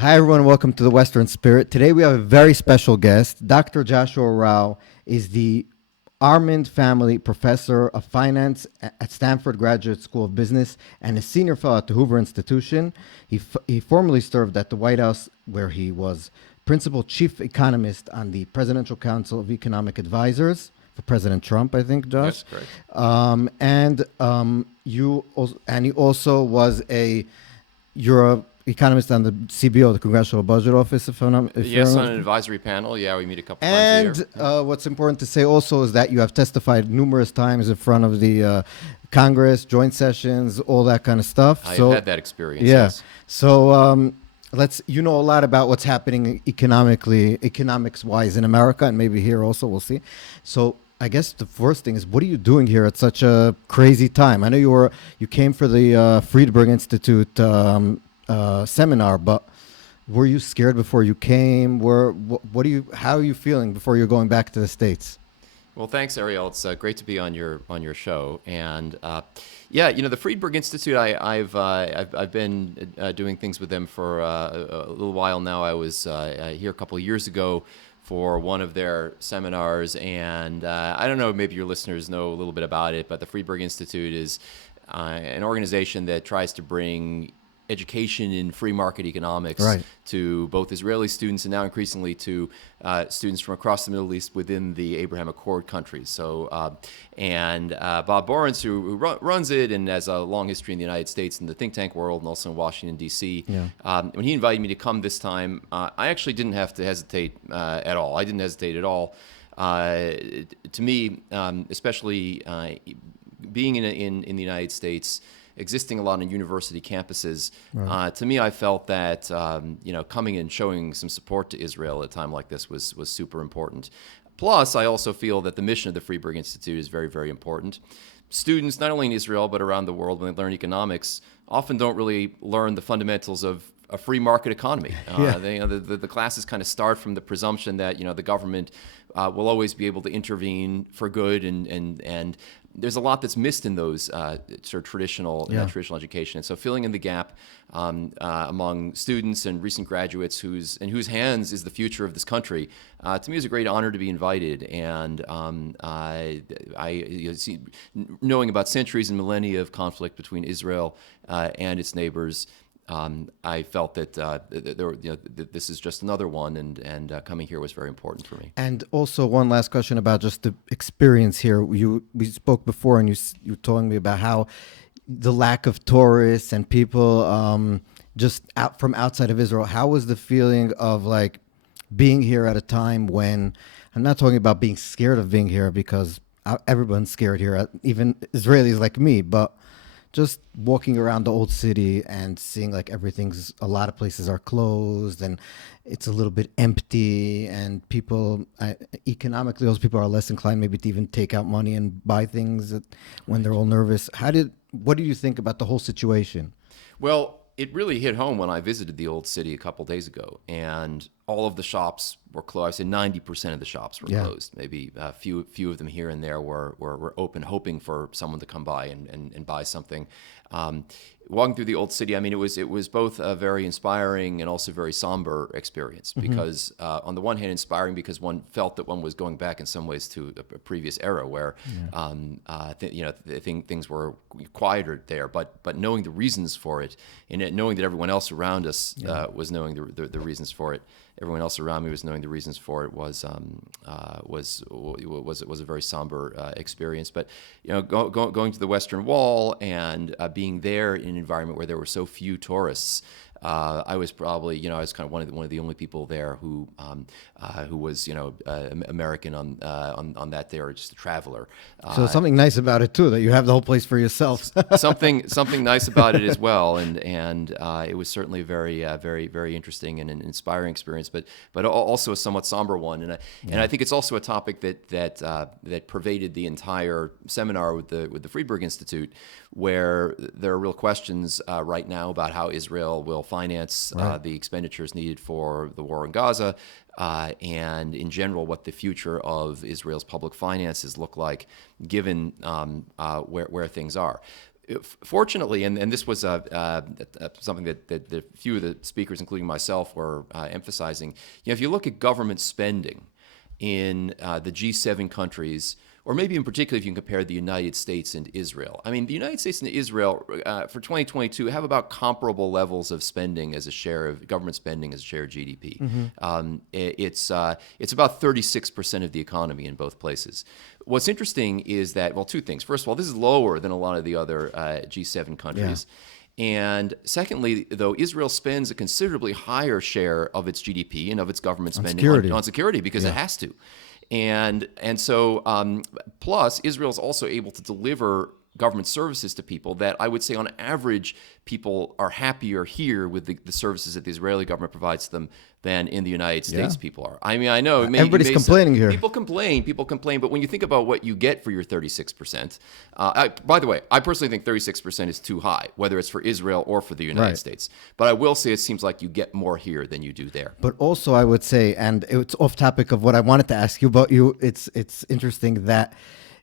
Hi, everyone. Welcome to the Western Spirit. Today we have a very special guest. Dr. Joshua Rauh is the Armand Family Professor of Finance at Stanford Graduate School of Business and a senior fellow at the Hoover Institution. He formerly served at the White House, where he was principal chief economist on the Presidential Council of Economic Advisors for President Trump, I think, Josh. Yes, correct. He also was you're a economist on the CBO, the Congressional Budget Office, if I'm not. Yes, on an advisory panel. Yeah, we meet a couple times a And year. what's important to say also is that you have testified numerous times in front of the Congress, joint sessions, all that kind of stuff. I have had that experience. Yeah. Yes. So you know a lot about what's happening economics-wise in America, and maybe here also. We'll see. So I guess the first thing is, what are you doing here at such a crazy time? I know you came for the Friedberg Institute seminar, but were you scared before you came? How are you feeling before you're going back to the States? Well, thanks, Ariel. It's great to be on your show. And the Friedberg Institute. I've been doing things with them for a little while now. I was here a couple of years ago for one of their seminars, and I don't know, maybe your listeners know a little bit about it, but the Friedberg Institute is an organization that tries to bring education in free market economics to both Israeli students and now increasingly to students from across the Middle East within the Abraham Accord countries. So, Bob Borens, who runs it and has a long history in the United States in the think tank world and also in Washington, D.C., when he invited me to come this time, I actually didn't have to hesitate at all. I didn't hesitate at all. To me, especially being in the United States, existing a lot on university campuses, to me, I felt that coming and showing some support to Israel at a time like this was super important. Plus, I also feel that the mission of the Friedberg Institute is very, very important. Students, not only in Israel but around the world, when they learn economics, often don't really learn the fundamentals of a free market economy. The classes kind of start from the presumption that the government will always be able to intervene for good, and there's a lot that's missed in those sort of traditional education. And so filling in the gap among students and recent graduates in whose hands is the future of this country, to me is a great honor to be invited. And knowing about centuries and millennia of conflict between Israel and its neighbors, I felt that this is just another one, and coming here was very important for me. And also, one last question about just the experience here. We spoke before, and you were telling me about how the lack of tourists and people just out from outside of Israel. How was the feeling of like being here at a time when I'm not talking about being scared of being here, because everyone's scared here, even Israelis like me, but just walking around the old city and seeing like a lot of places are closed and it's a little bit empty, and people, economically, those people are less inclined maybe to even take out money and buy things when they're all nervous. What do you think about the whole situation? Well, it really hit home when I visited the old city a couple days ago, and all of the shops were closed. I say 90% of the shops were closed. Maybe a few of them here and there were open, hoping for someone to come by and buy something. Walking through the old city, I mean, it was both a very inspiring and also very somber experience, because on the one hand, inspiring because one felt that one was going back in some ways to a previous era where things were quieter there, but knowing the reasons for it, and knowing that everyone else around us was knowing the reasons for it. Everyone else around me was knowing the reasons for it was a very somber experience. But going to the Western Wall and being there in an environment where there were so few tourists, I was probably I was kind of one of the only people there who was American on that day, or just a traveler. So something nice about it too, that you have the whole place for yourself. something nice about it as well, and it was certainly a very interesting and an inspiring experience, but also a somewhat somber one, and I think it's also a topic that pervaded the entire seminar with the Friedberg Institute, where there are real questions right now about how Israel will finance the expenditures needed for the war in Gaza, and in general what the future of Israel's public finances look like given where things are. Fortunately, and this was something that a few of the speakers, including myself, were emphasizing. If you look at government spending in the G7 countries, or maybe in particular if you can compare the United States and Israel. I mean, the United States and Israel for 2022 have about comparable levels of spending as a share of government spending as a share of GDP. It's about 36% of the economy in both places. What's interesting is that, well, two things. First of all, this is lower than a lot of the other G7 countries. Yeah. And secondly, though, Israel spends a considerably higher share of its GDP and of its government spending on security because it has to. And so, plus, Israel is also able to deliver government services to people that I would say on average people are happier here with the services that the Israeli government provides to them than in the United States people are. I mean, I know everybody's complaining here. People complain, but when you think about what you get for your 36%, by the way, I personally think 36% is too high, whether it's for Israel or for the United States. But I will say it seems like you get more here than you do there. But also I would say, and it's off topic of what I wanted to ask you about it's interesting that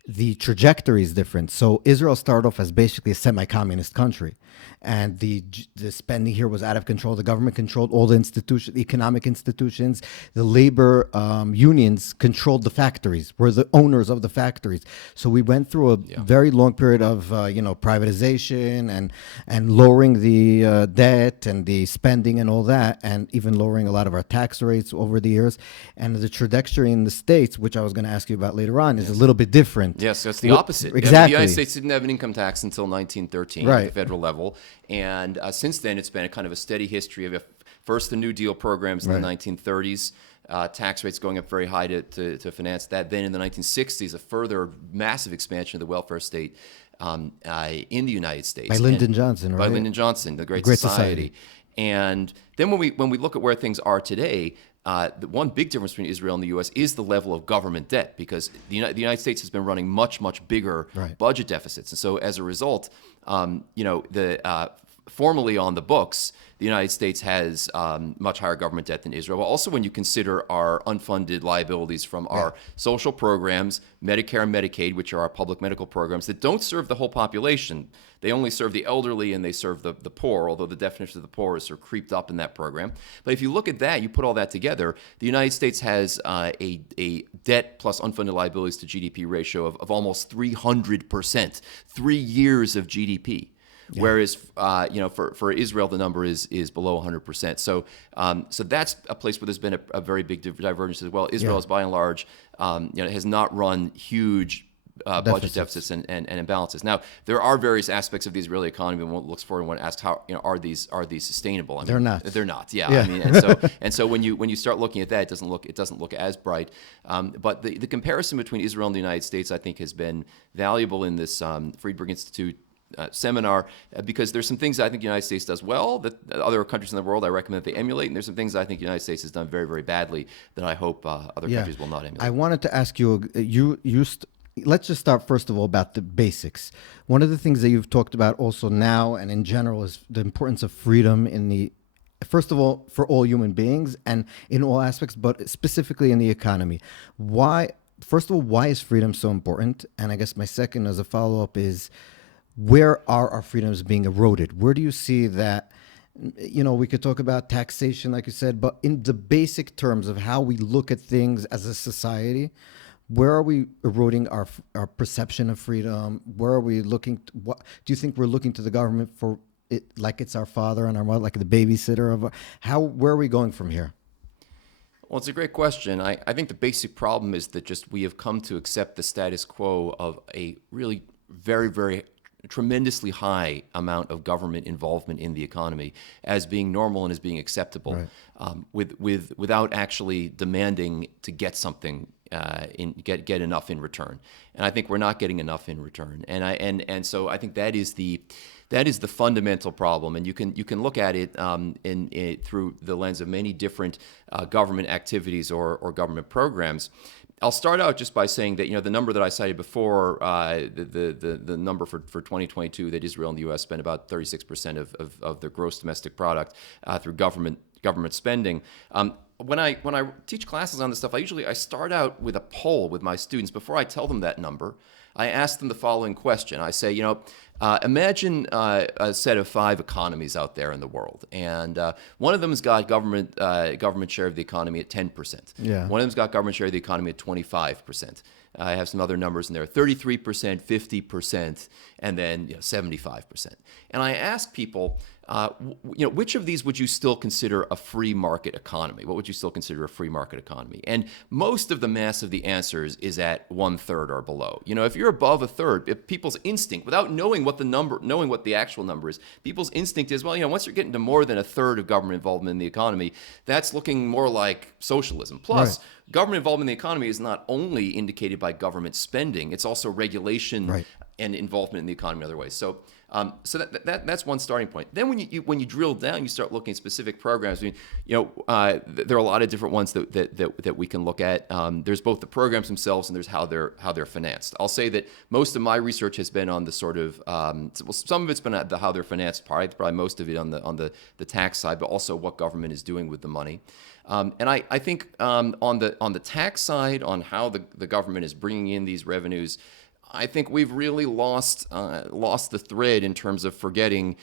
the trajectory is different. So Israel started off as basically a semi-communist country, and the spending here was out of control. The government controlled all the institutions, economic institutions. The labor unions controlled the factories, were the owners of the factories. So we went through a very long period of privatization and lowering the debt and the spending and all that, and even lowering a lot of our tax rates over the years. And the trajectory in the States, which I was going to ask you about later on, is a little bit different. Yes, so it's the opposite. Exactly. The United States didn't have an income tax until 1913 at the federal level. And since then, it's been a kind of a steady history of first the New Deal programs in the 1930s, tax rates going up very high to finance that. Then in the 1960s, a further massive expansion of the welfare state in the United States. By Lyndon Johnson, right? By Lyndon Johnson, the Great Society. And then when we look at where things are today, the one big difference between Israel and the U.S. is the level of government debt, because the United States has been running much, much bigger budget deficits. And so as a result, formally on the books, the United States has much higher government debt than Israel. Also, when you consider our unfunded liabilities from our social programs, Medicare and Medicaid, which are our public medical programs that don't serve the whole population. They only serve the elderly and they serve the poor, although the definition of the poor is sort of creeped up in that program. But if you look at that, you put all that together, the United States has a debt plus unfunded liabilities to GDP ratio of almost 300%, 3 years of GDP. Yeah. Whereas, for Israel, the number is below 100%. So that's a place where there's been a very big divergence as well. Israel is by and large, has not run huge budget deficits and imbalances. Now, there are various aspects of the Israeli economy one looks for and one asks how are these sustainable? I mean, they're not. They're not. Yeah. I mean, and so when you start looking at that, it doesn't look as bright. But the comparison between Israel and the United States, I think, has been valuable in this Friedberg Institute seminar, because there's some things that I think the United States does well that other countries in the world I recommend that they emulate, and there's some things that I think the United States has done very, very badly that I hope other countries will not emulate. I wanted to ask you, let's just start first of all about the basics. One of the things that you've talked about also now and in general is the importance of freedom first of all, for all human beings and in all aspects, but specifically in the economy. First of all, why is freedom so important? And I guess my second as a follow-up is, where are our freedoms being eroded? Where do you see that? We could talk about taxation, like you said, but in the basic terms of how we look at things as a society, where are we eroding our perception of freedom? Where are we looking? What do you think we're looking to the government for? It like it's our father and our mother, like the babysitter of where are we going from here? Well, it's a great question. I think the basic problem is that just we have come to accept the status quo of a really very, very tremendously high amount of government involvement in the economy as being normal and as being acceptable, without actually demanding to get something, get enough in return. And I think we're not getting enough in return. And so I think that is the fundamental problem. And you can look at it through the lens of many different government activities or government programs. I'll start out just by saying that the number that I cited before, the number for 2022, that Israel and the U.S. spent about 36% of their gross domestic product through government spending. When I teach classes on this stuff, I start out with a poll with my students before I tell them that number. I ask them the following question. I say, Imagine a set of 5 economies out there in the world, and one of them's got government share of the economy at 10%. Yeah. One of them's got government share of the economy at 25%. I have some other numbers in there: 33%, 50%, and then 75%. And I ask people, which of these would you still consider a free market economy? What would you still consider a free market economy? And most of the mass of the answers is at 1/3 or below. If you're above a third, if people's instinct, without knowing what the actual number is, people's instinct is, well, once you're getting to more than a third of government involvement in the economy, that's looking more like socialism. Plus, government involvement in the economy is not only indicated by government spending; it's also regulation and involvement in the economy in other ways. So that's one starting point. Then when you drill down, you start looking at specific programs. There are a lot of different ones that we can look at. There's both the programs themselves and there's how they're financed. I'll say that most of my research has been on the sort of some of it's been at the how they're financed part, probably most of it on the tax side, but also what government is doing with the money. And I think on the tax side, on how the government is bringing in these revenues, I think we've really lost the thread in terms of forgetting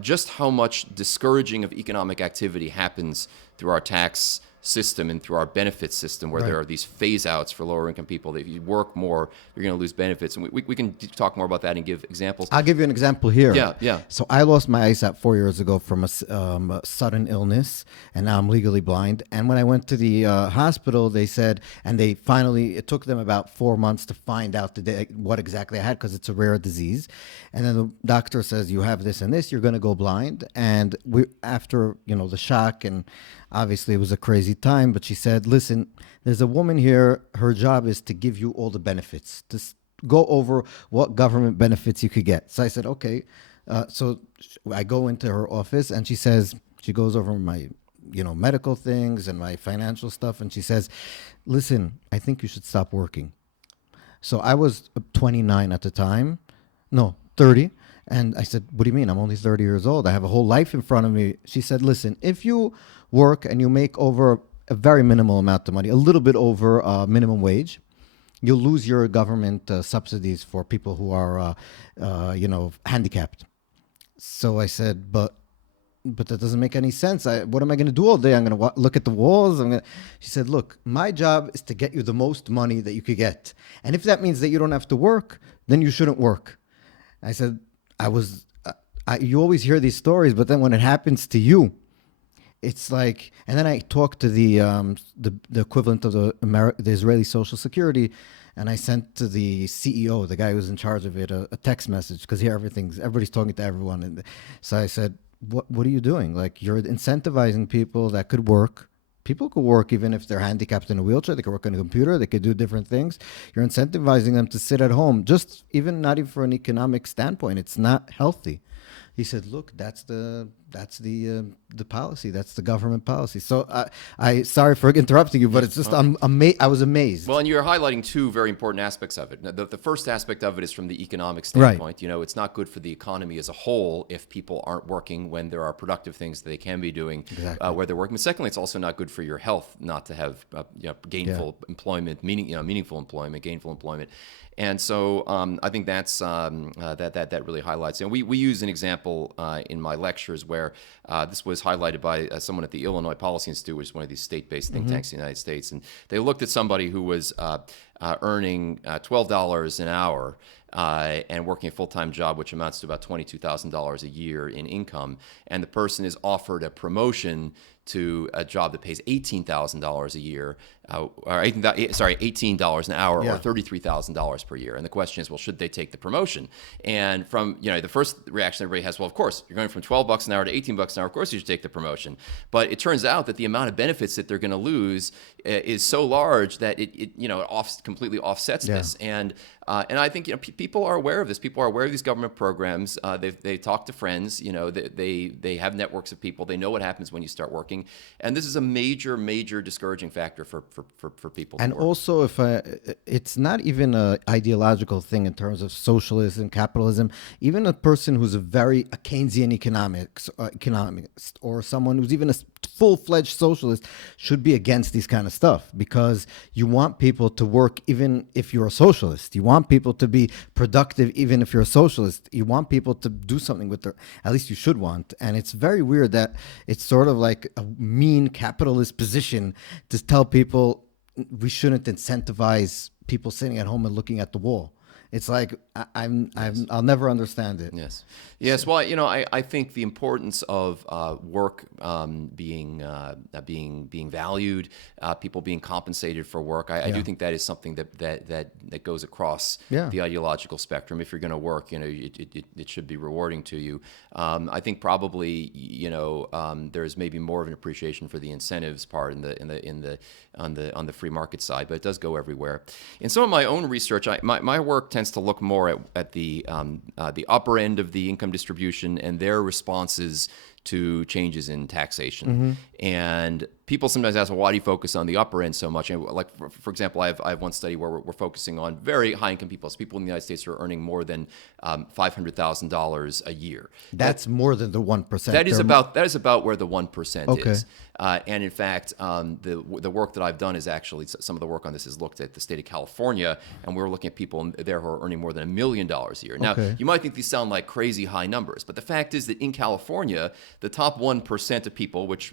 just how much discouraging of economic activity happens through our tax system and through our benefits system, where there are these phase outs for lower income people. That if you work more, you're going to lose benefits. And we can talk more about that and give examples. I'll give you an example here. Yeah. So I lost my eyesight 4 years ago from a sudden illness, and now I'm legally blind. And when I went to the hospital, they said, and it took them about 4 months to find out what exactly I had, because it's a rare disease. And then the doctor says, you have this and this, you're going to go blind. And after the shock, and obviously it was a crazy time, but she said, listen, there's a woman here, her job is to give you all the benefits, to go over what government benefits you could get. So I said, okay. So I go into her office, and she goes over my medical things and my financial stuff, and she says, listen, I think you should stop working. So I was 29 at the time. No, 30. And I said, what do you mean? I'm only 30 years old. I have a whole life in front of me. She said, listen, if you work and you make over a very minimal amount of money, a little bit over minimum wage, you'll lose your government subsidies for people who are, handicapped. So I said, but that doesn't make any sense. What am I going to do all day? I'm going to look at the walls. She said, look, my job is to get you the most money that you could get. And if that means that you don't have to work, then you shouldn't work. I said, you always hear these stories, but then when it happens to you, it's like, and then I talked to the equivalent of the Israeli Social Security, and I sent to the CEO, the guy who's in charge of it, a text message, because here everybody's talking to everyone. And so I said, what are you doing? Like, you're incentivizing people that could work. People could work even if they're handicapped in a wheelchair. They could work on a computer. They could do different things. You're incentivizing them to sit at home, not even for an economic standpoint. It's not healthy. He said, look, that's the policy. That's the government policy. So I sorry for interrupting you, but it's just I was amazed. Well, and you're highlighting two very important aspects of it. The first aspect of it is from the economic standpoint. Right. It's not good for the economy as a whole if people aren't working when there are productive things that they can be doing where they're working. But secondly, it's also not good for your health not to have gainful employment, meaningful employment, gainful employment. And so I think that's that really highlights. And we use an example in my lectures where this was highlighted by someone at the Illinois Policy Institute, which is one of these state-based think tanks in the United States. And they looked at somebody who was earning $12 an hour and working a full-time job, which amounts to about $22,000 a year in income. And the person is offered a promotion to a job that pays $18,000 a year, or $18 an hour, or $33,000 per year. And the question is, well, should they take the promotion? And from the first reaction everybody has, well, of course, you're going from $12 an hour to $18 an hour. Of course, you should take the promotion. But it turns out that the amount of benefits that they're going to lose is so large that it completely offsets this. And I think people are aware of this. People are aware of these government programs. They talk to friends. They have networks of people. They know what happens when you start working. And this is a major, major discouraging factor for for people And to work. also, it's not even a ideological thing in terms of socialism, capitalism. Even a person who's a Keynesian economist, or someone who's even a full-fledged socialist should be against these kind of stuff, because you want people to work even if you're a socialist. You want people to be productive even if you're a socialist. You want people to do something with their, at least you should want. And it's very weird that it's sort of like a mean capitalist position to tell people we shouldn't incentivize people sitting at home and looking at the wall. It's like I'll never understand it. Yes. Yes. Well, I think the importance of work being valued, people being compensated for work. I do think that is something that goes across the ideological spectrum. If you're going to work, it should be rewarding to you. I think probably there's maybe more of an appreciation for the incentives part on the free market side, but it does go everywhere. In some of my own research, my work tends to look more at the upper end of the income distribution and their responses to changes in taxation. And people sometimes ask, well, why do you focus on the upper end so much? And like, for example, I have one study where we're focusing on very high income people. So people in the United States who are earning more than $500,000 a year. That's more than the 1%. That is about where the 1% is. And in fact, the work that I've done is actually, some of the work on this has looked at the state of California, and we're looking at people there who are earning more than $1 million a year. Now, you might think these sound like crazy high numbers, but the fact is that in California, the top 1% of people, which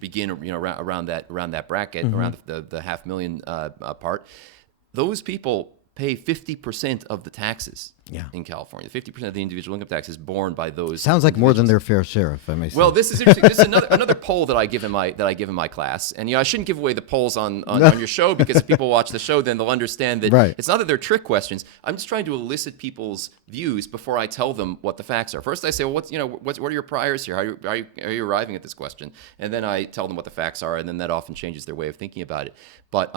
begin around that bracket, around the $500,000 part, those people pay 50% of the taxes in California. 50% of the individual income tax is borne by those. Sounds like more than their fair share, if I may say. Well, this is interesting. This is another poll that I give in my class, and I shouldn't give away the polls on your show, because if people watch the show, then they'll understand that it's not that they're trick questions. I'm just trying to elicit people's views before I tell them what the facts are. First, I say, well, what are your priors here? How are you arriving at this question? And then I tell them what the facts are, and then that often changes their way of thinking about it. But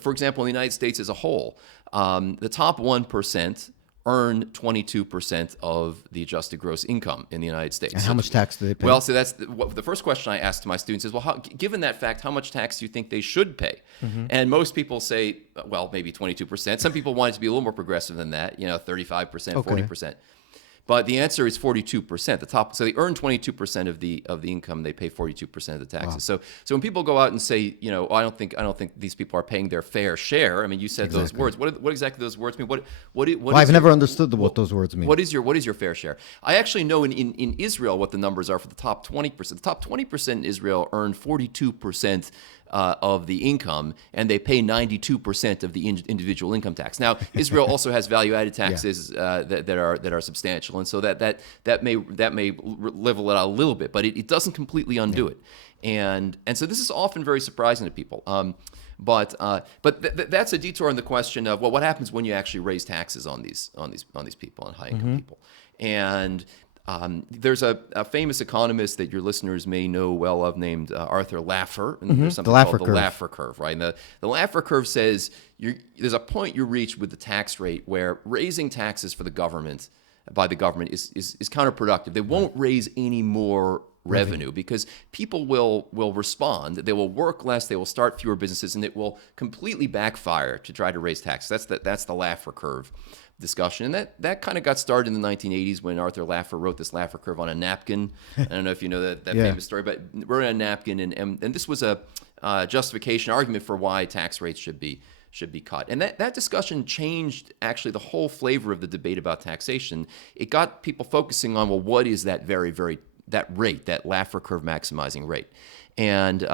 for example, in the United States as a whole, the top 1% earn 22% of the adjusted gross income in the United States. And how much tax do they pay? Well, so that's the first question I ask to my students is, well, given that fact, how much tax do you think they should pay? And most people say, well, maybe 22%. Some people want it to be a little more progressive than that, 35%, 40%. But the answer is 42%. So they earn 22% of the income. They pay 42% of the taxes. Wow. So when people go out and say, I don't think these people are paying their fair share. I mean, you said those words. What exactly do those words mean? I've never understood what those words mean. What is your fair share? I actually know in Israel what the numbers are for the top 20%. The top 20% in Israel earn 42% of the income, and they pay 92% of the individual income tax. Now, Israel also has value-added taxes that are substantial, and so that may level it out a little bit, but it doesn't completely undo it. And so this is often very surprising to people. But that's a detour on the question of, well, what happens when you actually raise taxes on these people, on high-income people? And there's a famous economist that your listeners may know well of named Arthur Laffer. And there's something called the Laffer curve, right? And the Laffer curve says there's a point you reach with the tax rate where raising taxes for the government by the government is counterproductive. They won't raise any more revenue because people will respond. They will work less. They will start fewer businesses, and it will completely backfire to try to raise taxes. That's the Laffer curve discussion. And that kind of got started in the 1980s when Arthur Laffer wrote this Laffer curve on a napkin. I don't know if you know that famous story, but wrote on a napkin, and this was a justification argument for why tax rates should be cut. And that discussion changed actually the whole flavor of the debate about taxation. It got people focusing on, well, what is that that rate, that Laffer curve maximizing rate? And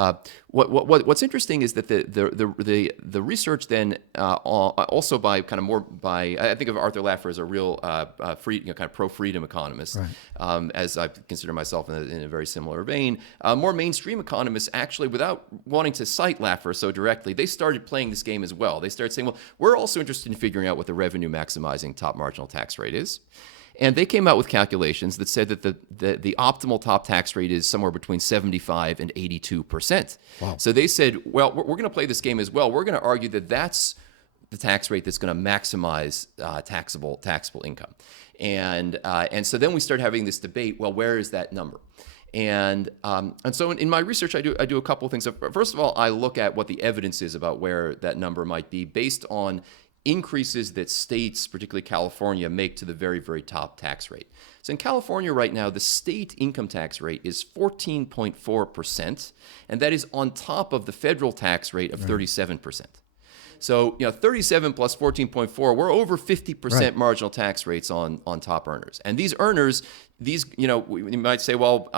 what's interesting is that the research then also by I think of Arthur Laffer as a real free, kind of pro-freedom economist, right. As I consider myself in a very similar vein. More mainstream economists actually, without wanting to cite Laffer so directly, they started playing this game as well. They started saying, well, we're also interested in figuring out what the revenue maximizing top marginal tax rate is. And they came out with calculations that said that the optimal top tax rate is somewhere between 75 and 82%. Wow. So they said, well, we're going to play this game as well. We're going to argue that that's the tax rate that's going to maximize taxable income. And so then we start having this debate, well, where is that number? And so in my research, I do a couple of things. So first of all, I look at what the evidence is about where that number might be based on increases that states, particularly California, make to the very, very top tax rate. So in California right now, the state income tax rate is 14.4%, and that is on top of the federal tax rate of 37%. So, 37 plus 14.4, we're over 50% Right. marginal tax rates on top earners. And these earners, you might say, well,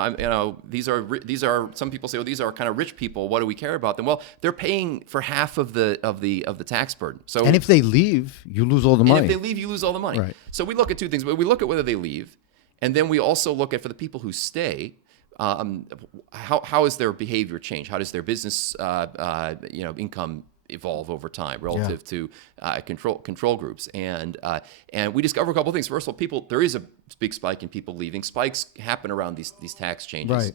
these are some people say, well, these are kind of rich people. What do we care about them? Well, they're paying for half of the tax burden. So, And if they leave, you lose all the and money. if they leave, you lose all the money. Right. So we look at two things. We look at whether they leave, and then we also look at, for the people who stay, how is their behavior change? How does their business income evolve over time relative to control groups? And we discover a couple of things. First of all, there is a big spike in people leaving. Spikes happen around these tax changes. Right.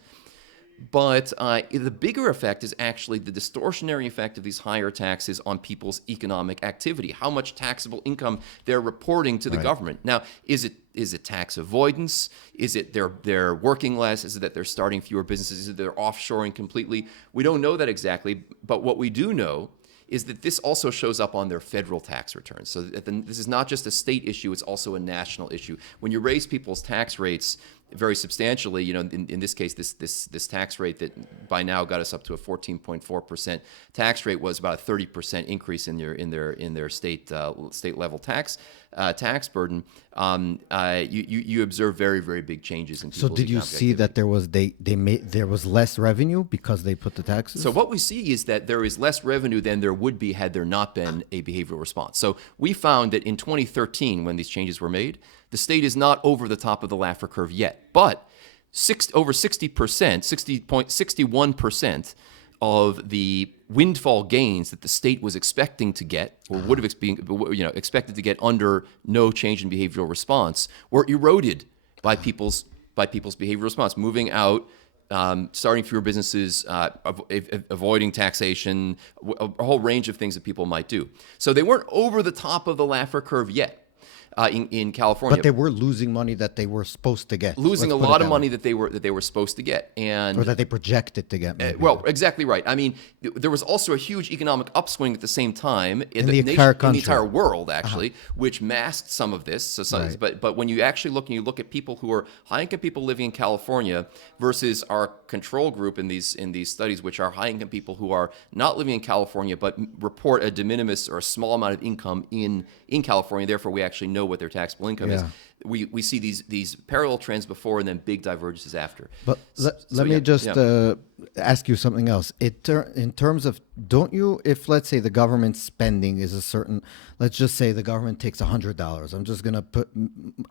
But the bigger effect is actually the distortionary effect of these higher taxes on people's economic activity, how much taxable income they're reporting to the government. Now, is it tax avoidance? Is it they're working less? Is it that they're starting fewer businesses? Is it they're offshoring completely? We don't know that exactly, but what we do know is that this also shows up on their federal tax returns. So this is not just a state issue, it's also a national issue. When you raise people's tax rates very substantially, in this case, this tax rate that by now got us up to a 14.4% tax rate was about a 30% increase in their state level tax burden. You observe very, very big changes in people's So did you economic see activity. that there was less revenue because they put the taxes? So what we see is that there is less revenue than there would be had there not been a behavioral response. So we found that in 2013, when these changes were made, the state is not over the top of the Laffer curve yet, but over 60%, 60.61% of the windfall gains that the state was expecting to get, or would have expected to get under no change in behavioral response, were eroded by people's behavioral response, moving out, starting fewer businesses, avoiding taxation, a whole range of things that people might do. So they weren't over the top of the Laffer curve yet. In California, But they were losing money that they were supposed to get. losing Let's a put it lot of that money way. that they were supposed to get, and Or that they projected to get. Maybe. well, exactly right. I mean, there was also a huge economic upswing at the same time in the entire country. in the entire world, actually, which masked some of this. So, Right. but when you actually look at people who are high-income people living in California versus our control group in these studies, which are high-income people who are not living in California but report a de minimis or a small amount of income in California. Therefore, we actually know what their taxable income is. Yeah. We see these parallel trends before and then big divergences after. But let me just ask you something else. In terms of, don't you, if let's say the government spending is a certain, let's just say the government takes $100. I'm just going to put,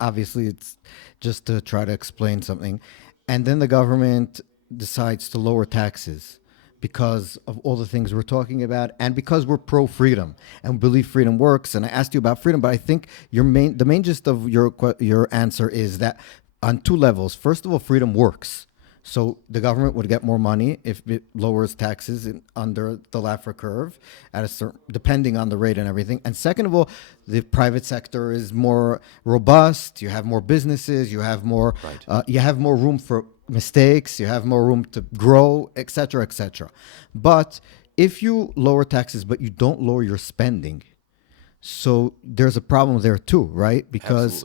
obviously it's just to try to explain something. And then the government decides to lower taxes because of all the things we're talking about, and because we're pro-freedom and believe freedom works. And I asked you about freedom, but I think the main gist of your answer is that on two levels. First of all, freedom works. So the government would get more money if it lowers taxes under the Laffer curve at a certain, depending on the rate and everything. And second of all, the private sector is more robust. You have more businesses. You have more. Right. You have more room for mistakes. You have more room to grow, et cetera, et cetera. But if you lower taxes, but you don't lower your spending, so there's a problem there too, right? Because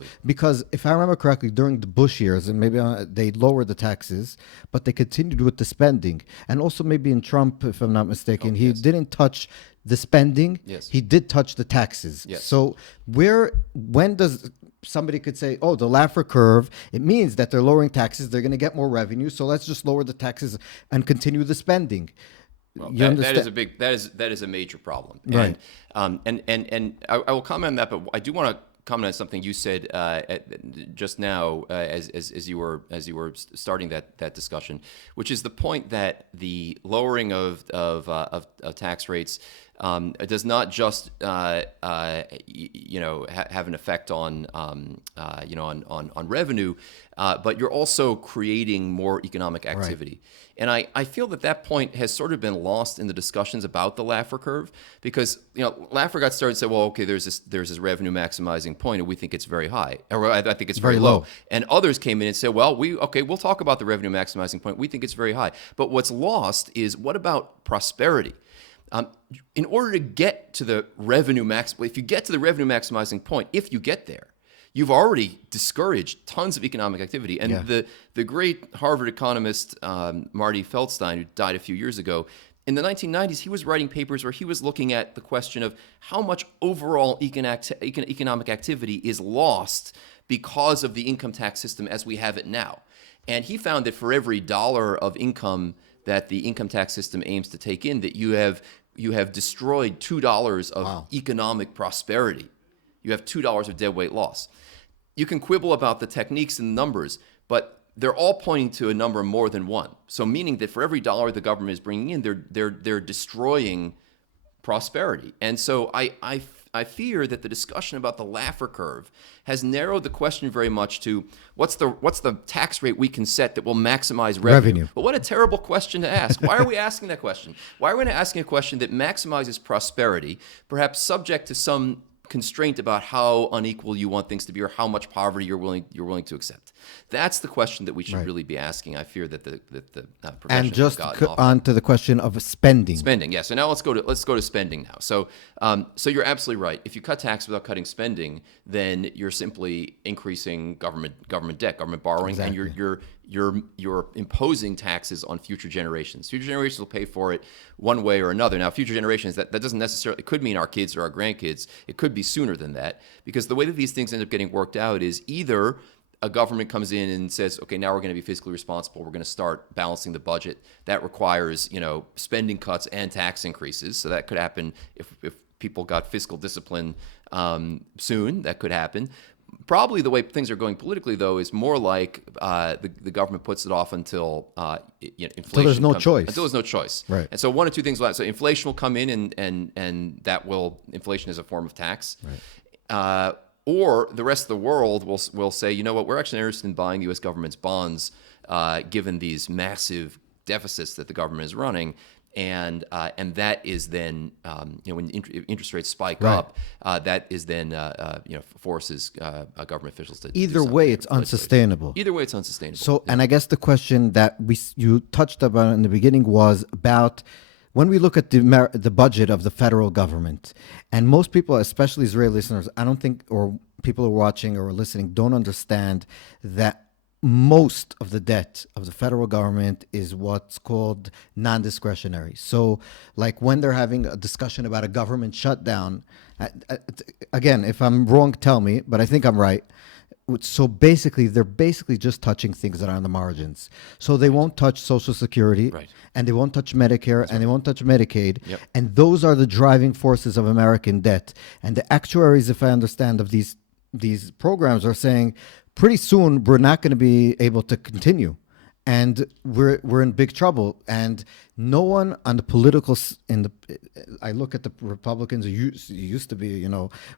if I remember correctly, during the Bush years, and maybe they lowered the taxes, but they continued with the spending. And also maybe in Trump, if I'm not mistaken, he didn't touch the spending. Yes. He did touch the taxes. Yes. So when does somebody could say, oh, the Laffer curve, it means that they're lowering taxes, they're going to get more revenue, so let's just lower the taxes and continue the spending. Well, You that understand? that is a major problem. Right. And I will comment on that, but I do want to comment on something you said just now as you were starting that discussion, which is the point that the lowering of tax rates It does not just have an effect on on revenue, but you're also creating more economic activity. And I feel that point has sort of been lost in the discussions about the Laffer curve, because Laffer got started and said, well, okay, there's this revenue maximizing point, and we think it's very high, or I think it's very low. And others came in and said, well, we'll talk about the revenue maximizing point. We think it's very high. But what's lost is, what about prosperity? In order to get to the revenue if you get to the revenue maximizing point, if you get there, you've already discouraged tons of economic activity. And the great Harvard economist Marty Feldstein, who died a few years ago, in the 1990s, he was writing papers where he was looking at the question of how much overall economic activity is lost because of the income tax system as we have it now. And he found that for every dollar of income that the income tax system aims to take in, that you have destroyed $2 of economic prosperity. You have $2 of deadweight loss. You can quibble about the techniques and the numbers, but they're all pointing to a number more than one. So meaning that for every dollar the government is bringing in, they're destroying prosperity. And so I fear that the discussion about the Laffer curve has narrowed the question very much to what's the tax rate we can set that will maximize revenue. But what a terrible question to ask. Why are we asking that question? Why are we not asking a question that maximizes prosperity, perhaps subject to some constraint about how unequal you want things to be, or how much poverty you're willing to accept? That's the question that we should really be asking. I fear that the profession and just has gotten on to the question of spending. Spending, yeah. So now let's go to spending now. So you're absolutely right. If you cut taxes without cutting spending, then you're simply increasing government debt, government borrowing, and you're imposing taxes on future generations. Future generations will pay for it one way or another. Now, future generations, that doesn't necessarily, it could mean our kids or our grandkids. It could be sooner than that, because the way that these things end up getting worked out is either a government comes in and says, okay, now we're going to be fiscally responsible. We're going to start balancing the budget. That requires, spending cuts and tax increases. So that could happen if people got fiscal discipline soon. That could happen. Probably the way things are going politically, though, is more like the government puts it off until inflation. Until there's no choice. Until there's no choice. Right. And so one or two things will happen. So inflation will come in, and inflation is a form of tax. Right. Or the rest of the world will say, you know what, we're actually interested in buying the U.S. government's bonds, given these massive deficits that the government is running, and that is then, when interest rates spike up, that is then, forces government officials to. Either way, it's unsustainable. Either way, it's unsustainable. So, and I guess the question that you touched about in the beginning was about, when we look at the budget of the federal government, and most people, especially Israeli listeners, I don't think, or people who are watching or listening, don't understand that most of the debt of the federal government is what's called non-discretionary. So, like when they're having a discussion about a government shutdown, again, if I'm wrong, tell me, but I think I'm right. So basically, they're just touching things that are on the margins. So they won't touch Social Security, and they won't touch Medicare, and they won't touch Medicaid. Yep. And those are the driving forces of American debt. And the actuaries, if I understand, of these programs are saying, pretty soon we're not going to be able to continue, and we're in big trouble. And no one on the political I look at the Republicans who used to be,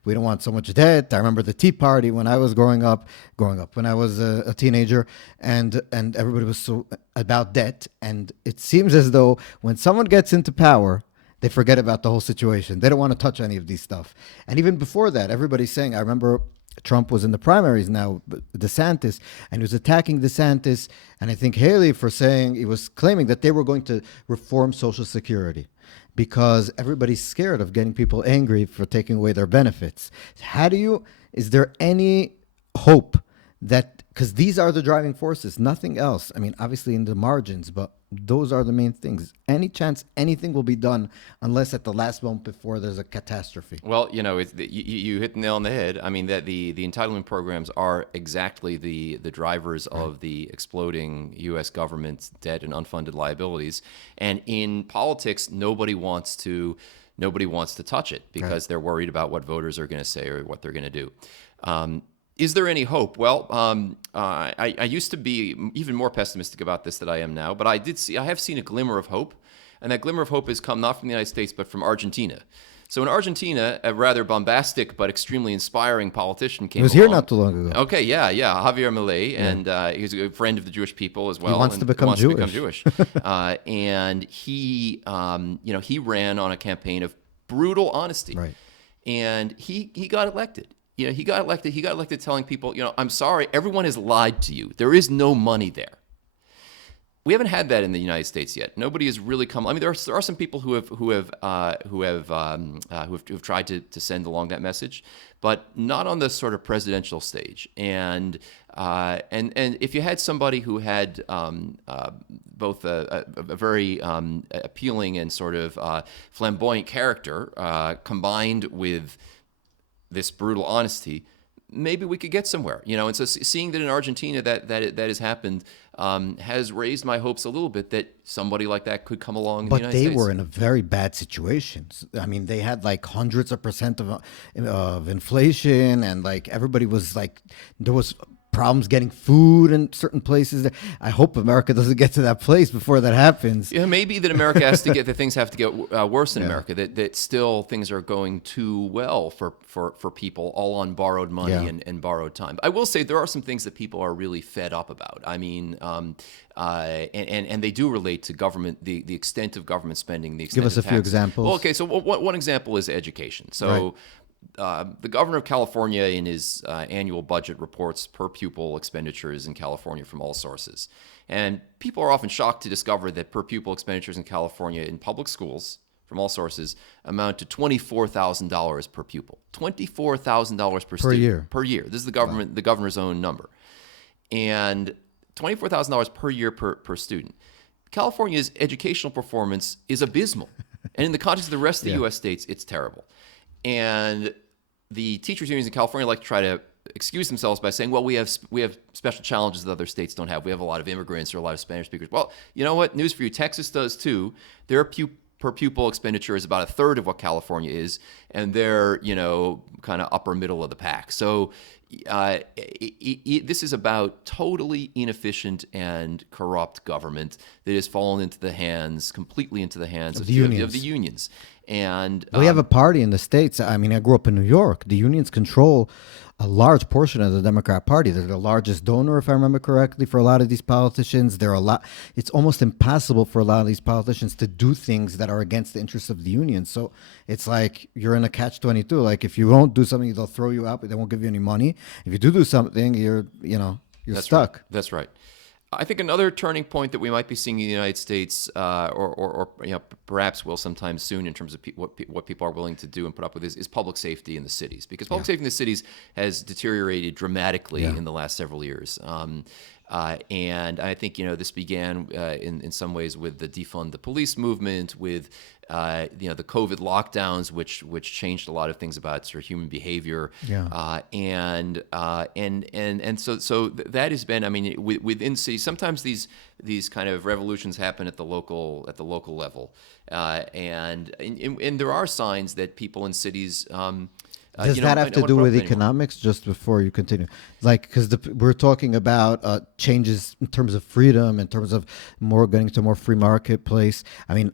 we don't want so much debt. I remember the Tea Party when I was growing up when I was a teenager, and everybody was so about debt. And it seems as though when someone gets into power, they forget about the whole situation. They don't want to touch any of these stuff. And even before that, everybody's saying, I remember Trump was in the primaries now, DeSantis, and he was attacking DeSantis, and I think Haley he was claiming that they were going to reform Social Security because everybody's scared of getting people angry for taking away their benefits. Is there any hope that, because these are the driving forces, nothing else. I mean, obviously in the margins, but those are the main things. Any chance anything will be done unless at the last moment before there's a catastrophe? Well, you hit the nail on the head. I mean, that the entitlement programs are exactly the drivers of the exploding U.S. government debt and unfunded liabilities. And in politics, nobody wants to touch it because they're worried about what voters are going to say or what they're going to do. Is there any hope? Well, I used to be even more pessimistic about this than I am now, but I have seen a glimmer of hope. And that glimmer of hope has come not from the United States, but from Argentina. So in Argentina, a rather bombastic but extremely inspiring politician came He was along. here not too long ago. Okay, Javier Milei, and he's a friend of the Jewish people as well. Wants and to become wants Jewish. To become Jewish. And he, he ran on a campaign of brutal honesty. Right. And he got elected. He got elected. He got elected telling people, I'm sorry, everyone has lied to you. There is no money there. We haven't had that in the United States yet. Nobody has really come. I mean, there are some people who have tried to send along that message, but not on the sort of presidential stage. And if you had somebody who had both a very appealing and sort of flamboyant character combined with this brutal honesty, maybe we could get somewhere, And so seeing that in Argentina that has happened has raised my hopes a little bit that somebody like that could come along in the United States. But they were in a very bad situation. I mean, they had like hundreds of percent of inflation, and like everybody was like, there was problems getting food in certain places. I hope America doesn't get to that place before that happens. Yeah, maybe that America has to get that things have to get worse in America. That still things are going too well for people, all on borrowed money and borrowed time. I will say there are some things that people are really fed up about. I mean, and they do relate to government, the extent of government spending. The extent Give us of a few taxes. examples. Well, okay, so one example is education. So. Right. The governor of California, in his annual budget, reports per pupil expenditures in California from all sources. And people are often shocked to discover that per pupil expenditures in California in public schools from all sources amount to $24,000 per pupil. $24,000 per student. Year. Per year. This is the governor's own number. And $24,000 per year per student. California's educational performance is abysmal. And in the context of the rest of the U.S. states, it's terrible. And the teachers' unions in California like to try to excuse themselves by saying, well, we have special challenges that other states don't have. We have a lot of immigrants or a lot of Spanish speakers. Well, you know what? News for you. Texas does too. Their per pupil expenditure is about a third of what California is, and they're, kind of upper middle of the pack. So this is about totally inefficient and corrupt government that has fallen completely into the hands of the unions. And we have a party in the States. I mean, I grew up in New York. The unions control a large portion of the Democrat Party. They're the largest donor, if I remember correctly, for a lot of these politicians. It's almost impossible for a lot of these politicians to do things that are against the interests of the union. So it's like you're in a catch-22. Like if you don't do something, they'll throw you out, but they won't give you any money. If you do something, you're stuck. Right. That's right. I think another turning point that we might be seeing in the United States, or perhaps will sometime soon, in terms of what people are willing to do and put up with, is public safety in the cities. Because public safety in the cities has deteriorated dramatically in the last several years. And I think this began in some ways with the defund the police movement, with the COVID lockdowns, which changed a lot of things about sort of human behavior. And so that has been. I mean, within cities, sometimes these kind of revolutions happen at the local level, and there are signs that people in cities. Does that have to do with economics? Just before you continue, like, because we're talking about changes in terms of freedom, in terms of getting to a more free marketplace. I mean,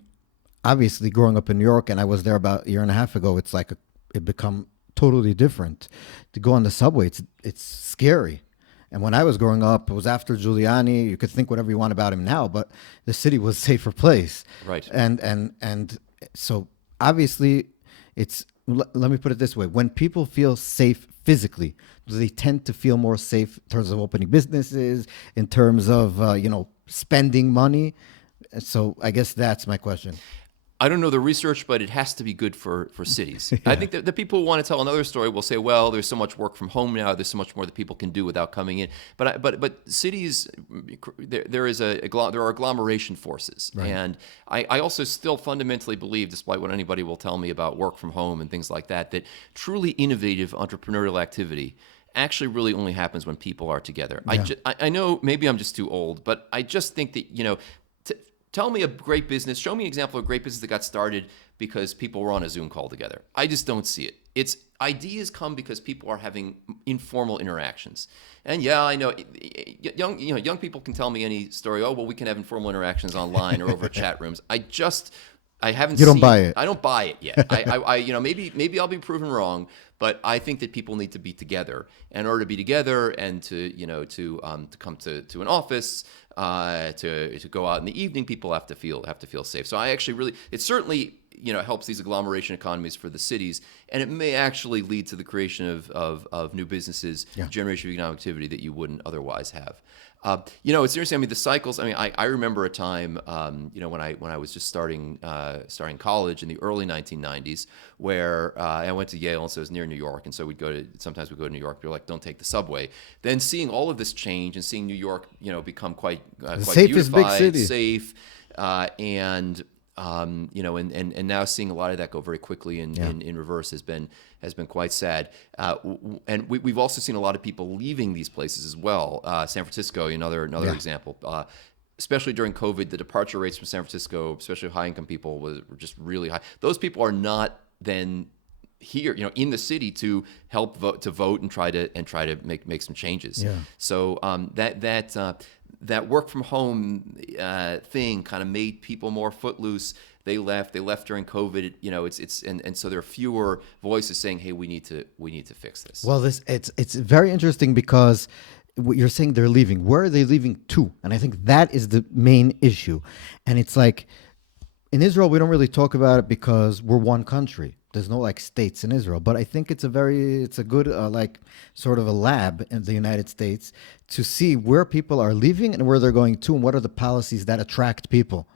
obviously, growing up in New York, and I was there about a year and a half ago, it's like it become totally different. To go on the subway, it's scary. And when I was growing up, it was after Giuliani. You could think whatever you want about him now, but the city was a safer place. Right. And so obviously, let me put it this way. When people feel safe physically, do they tend to feel more safe in terms of opening businesses, in terms of, spending money? So I guess that's my question. I don't know the research, but it has to be good for cities. I think that the people who want to tell another story will say, well, there's so much work from home now. There's so much more that people can do without coming in. But cities, there are agglomeration forces. Right. And I also still fundamentally believe, despite what anybody will tell me about work from home and things like that truly innovative entrepreneurial activity actually really only happens when people are together. Yeah. I know maybe I'm just too old, but I just think that, tell me a great business. Show me an example of a great business that got started because people were on a Zoom call together. I just don't see it. It's ideas come because people are having informal interactions. And yeah, I know young people can tell me any story. Oh, well, we can have informal interactions online or over chat rooms. I haven't You don't seen. buy it. I don't buy it yet. Maybe I'll be proven wrong, but I think that people need to be together. In order to be together and to come to an office, to go out in the evening, people have to feel safe. So I actually really, it certainly helps these agglomeration economies for the cities, and it may actually lead to the creation of new businesses, generation of economic activity that you wouldn't otherwise have. It's interesting. I mean, the cycles. I mean, I remember a time, when I was just starting college in the early 1990s, where I went to Yale, and so it was near New York, and so sometimes we'd go to New York. People were like, "Don't take the subway." Then seeing all of this change and seeing New York, become quite safest big beautified, city. safe, and now seeing a lot of that go very quickly in reverse has been quite sad. And we've also seen a lot of people leaving these places as well. San Francisco, another example. Especially during COVID, the departure rates from San Francisco, especially high income people, were just really high. Those people are not then here, in the city to help vote and try to make some changes. Yeah. So that work from home thing kind of made people more footloose. They left during COVID. And so there are fewer voices saying, "Hey, we need to fix this." Well, it's very interesting because what you're saying, they're leaving. Where are they leaving to? And I think that is the main issue. And it's like in Israel, we don't really talk about it because we're one country. There's no like states in Israel, but I think it's a good like sort of a lab in the United States to see where people are leaving and where they're going to, and what are the policies that attract people.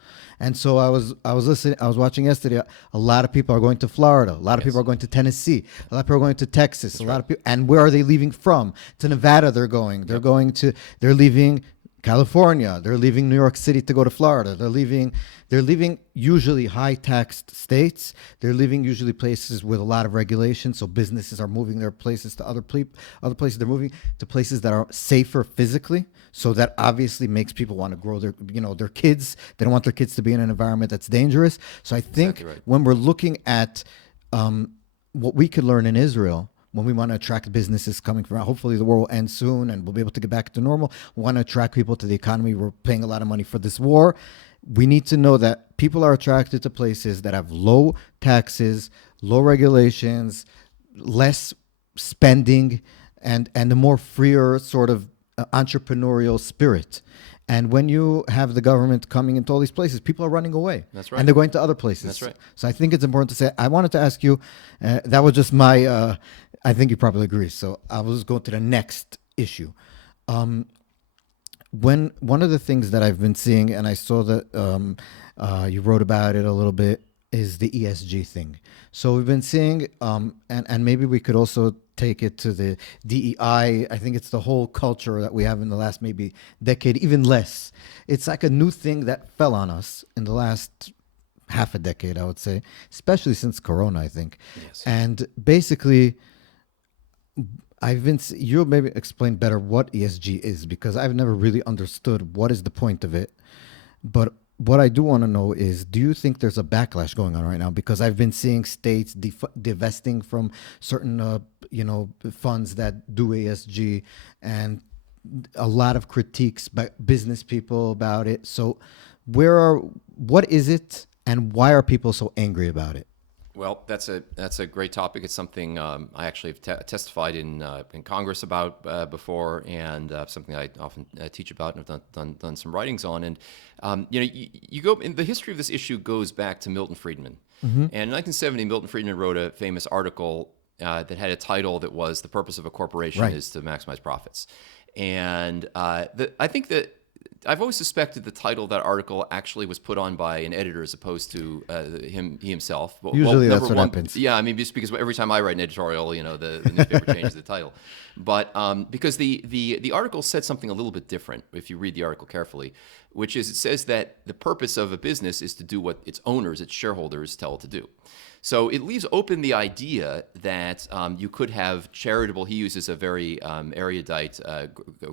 And so I was watching yesterday. A lot of people are going to Florida. A lot of people are going to Tennessee. A lot of people are going to Texas. That's a lot of people. And where are they leaving from? To Nevada. They're going. They're leaving California. They're leaving New York City to go to Florida. They're leaving usually high taxed states. They're leaving usually places with a lot of regulation. So businesses are moving their places to other places. They're moving to places that are safer physically. So that obviously makes people want to grow their kids. They don't want their kids to be in an environment that's dangerous. So I think Exactly right. when we're looking at what we could learn in Israel, when we want to attract businesses coming from, hopefully the war will end soon and we'll be able to get back to normal. We want to attract people to the economy. We're paying a lot of money for this war. We need to know that people are attracted to places that have low taxes, low regulations, less spending, and a more freer sort of entrepreneurial spirit. And when you have the government coming into all these places, people are running away. That's right. And they're going to other places. That's right. So I think it's important to say, I wanted to ask you, that was just my, I think you probably agree. So I will just go to the next issue. When one of the things that I've been seeing, and I saw that you wrote about it a little bit, is the ESG thing. So we've been seeing, and maybe we could also take it to the DEI. I think it's the whole culture that we have in the last maybe decade, even less. It's like a new thing that fell on us in the last half a decade, I would say, especially since Corona, I think. Yes. And basically, you'll maybe explain better what ESG is, because I've never really understood what is the point of it. But what I do want to know is, do you think there's a backlash going on right now? Because I've been seeing states divesting from certain, funds that do ESG, and a lot of critiques by business people about it. So what is it, and why are people so angry about it? Well, that's a great topic. It's something I actually have testified in Congress about before, and something I often teach about and have done some writings on. And you go, and the history of this issue goes back to Milton Friedman. Mm-hmm. And in 1970, Milton Friedman wrote a famous article that had a title that was "The Purpose of a Corporation is to Maximize Profits." And I think that I've always suspected the title of that article actually was put on by an editor as opposed to he himself. Usually that's what happens. Yeah, I mean, just because every time I write an editorial, the newspaper changes the title. But because the article said something a little bit different, if you read the article carefully, which is, it says that the purpose of a business is to do what its owners, its shareholders, tell it to do. So it leaves open the idea that you could have charitable. He uses a very erudite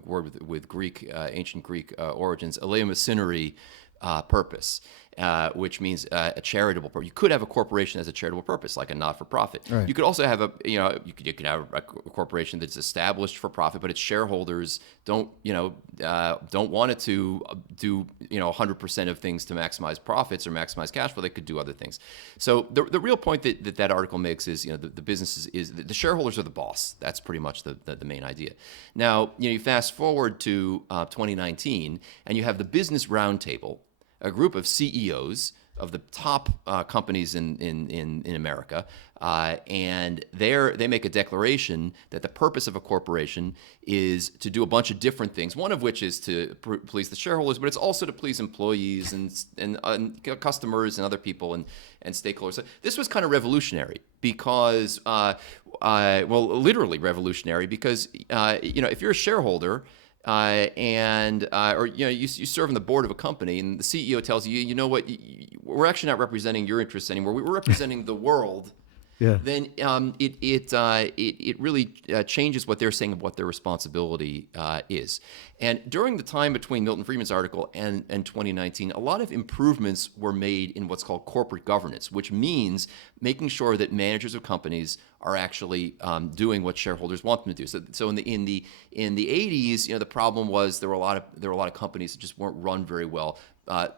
word with Greek, ancient Greek origins, eleemosynary purpose. which means a charitable purpose. You could have a corporation as a charitable purpose, like a not-for-profit. Right. You could also have you could have a corporation that's established for profit, but its shareholders don't want it to do 100% of things to maximize profits or maximize cash flow. They could do other things. So the real point that article makes is the business is the shareholders are the boss. That's pretty much the main idea. Now you fast forward to 2019, and you have the Business Roundtable, a group of CEOs of the top companies in America, and they make a declaration that the purpose of a corporation is to do a bunch of different things. One of which is to please the shareholders, but it's also to please employees and customers and other people and stakeholders. So this was kind of revolutionary because, literally revolutionary because if you're a shareholder. You serve on the board of a company, and the CEO tells you, you know what, we're actually not representing your interests anymore. We're representing the world. Yeah. Then it really changes what they're saying of what their responsibility is. And during the time between Milton Friedman's article and 2019, a lot of improvements were made in what's called corporate governance, which means making sure that managers of companies are actually doing what shareholders want them to do. So in the 80s, the problem was there were a lot of companies that just weren't run very well.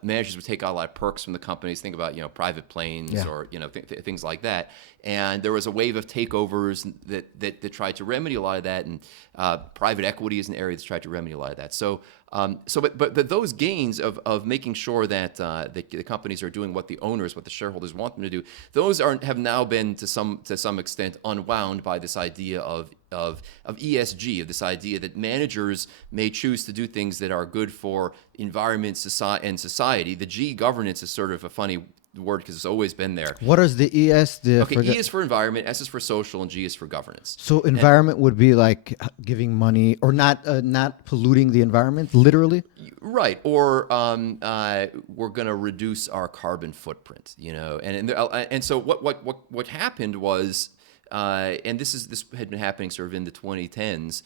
Managers would take out a lot of perks from the companies. Think about private planes or things like that. And there was a wave of takeovers that tried to remedy a lot of that, and private equity is an area that's tried to remedy a lot of that. But those gains of making sure that the companies are doing what the owners, what the shareholders want them to do, those have now been to some extent unwound by this idea of ESG, of this idea that managers may choose to do things that are good for environment, and society. The G, governance, is sort of a funny word because it's always been there. What is the ES? E is for environment, S is for social, and G is for governance. So environment would be like giving money or not polluting the environment, literally? Right. Or we're going to reduce our carbon footprint, and so what happened was, and this had been happening sort of in the 2010s.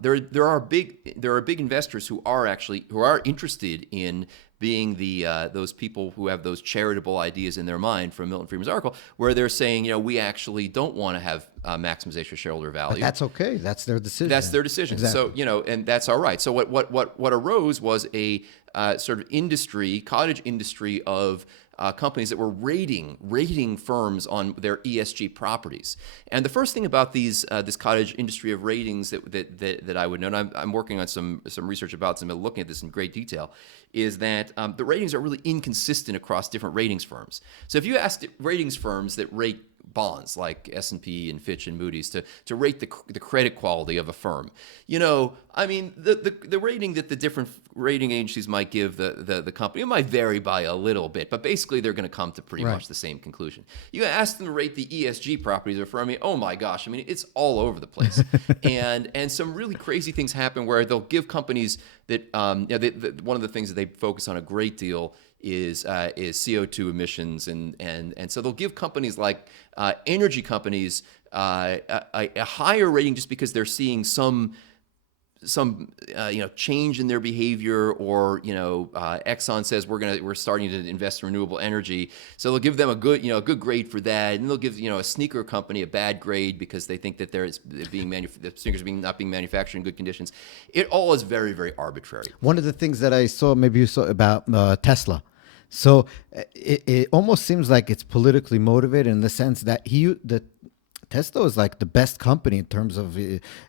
There are big investors who are interested in being those people who have those charitable ideas in their mind from Milton Friedman's article, where they're saying, we actually don't want to have maximization of shareholder value. But that's okay. That's their decision. That's their decision. Exactly. So and that's all right. So what arose was a sort of cottage industry of companies that were rating firms on their ESG properties. And the first thing about this cottage industry of ratings that I would know, and I'm working on some research about some, looking at this in great detail, is that the ratings are really inconsistent across different ratings firms. So if you ask ratings firms that rate bonds like S&P and Fitch and Moody's to rate the credit quality of a firm, the rating that the different rating agencies might give the company, it might vary by a little bit, but basically they're going to come to pretty much the same conclusion. You ask them to rate the ESG properties of a firm, oh my gosh, it's all over the place. and some really crazy things happen where they'll give companies that one of the things that they focus on a great deal is CO2 emissions, and so they'll give companies like energy companies a higher rating just because they're seeing some change in their behavior, or Exxon says we're starting to invest in renewable energy, so they'll give them a good grade for that, and they'll give a sneaker company a bad grade because they think that the sneakers not being manufactured in good conditions. It all is very, very arbitrary. One of the things that I saw, maybe you saw about Tesla. So it almost seems like it's politically motivated in the sense that Tesla is like the best company in terms of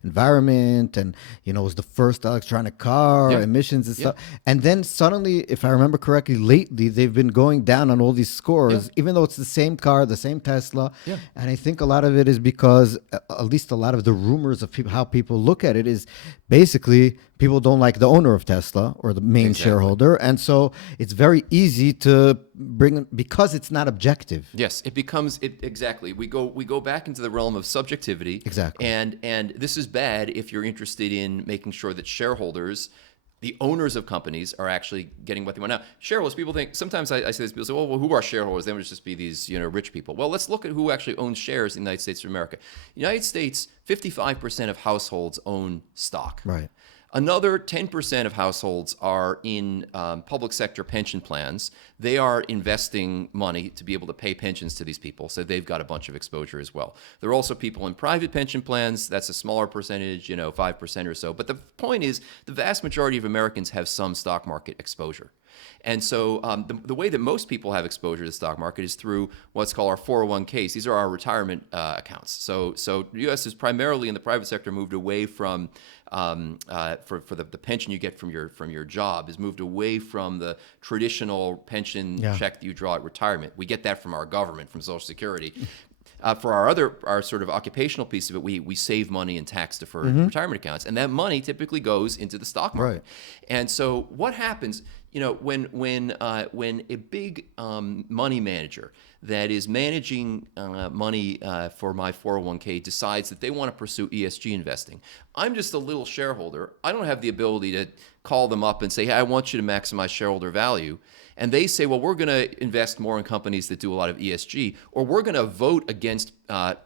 environment, and it was the first electronic car, emissions and stuff. And then suddenly, if I remember correctly, lately they've been going down on all these scores, even though it's the same car, the same Tesla. And I think a lot of it is because, at least a lot of the rumors of how people look at it is basically people don't like the owner of Tesla or the main shareholder, and so it's very easy to bring, because it's not objective. Yes, it becomes exactly. We go back into the realm of subjectivity. Exactly. And this is bad if you're interested in making sure that shareholders, the owners of companies, are actually getting what they want. Now, shareholders, people think, sometimes I say this, people say, well, who are shareholders? They would just be these rich people. Well, let's look at who actually owns shares in the United States of America. United States, 55% of households own stock. Right. Another 10% of households are in public sector pension plans. They are investing money to be able to pay pensions to these people, so they've got a bunch of exposure as well. There are also people in private pension plans. That's a smaller percentage, 5% or so. But the point is, the vast majority of Americans have some stock market exposure. And so the way that most people have exposure to the stock market is through what's called our 401ks. These are our retirement accounts. So the U.S. is primarily in the private sector moved away from for the pension you get from your job is moved away from the traditional pension check that you draw at retirement. We get that from our government, from Social Security. For our sort of occupational piece of it, we save money in tax deferred retirement accounts, and that money typically goes into the stock market. Right. And so what happens, when a big money manager that is managing money for my 401k decides that they want to pursue ESG investing, I'm just a little shareholder. I don't have the ability to call them up and say, hey, I want you to maximize shareholder value. And they say, well, we're going to invest more in companies that do a lot of ESG, or we're going to vote against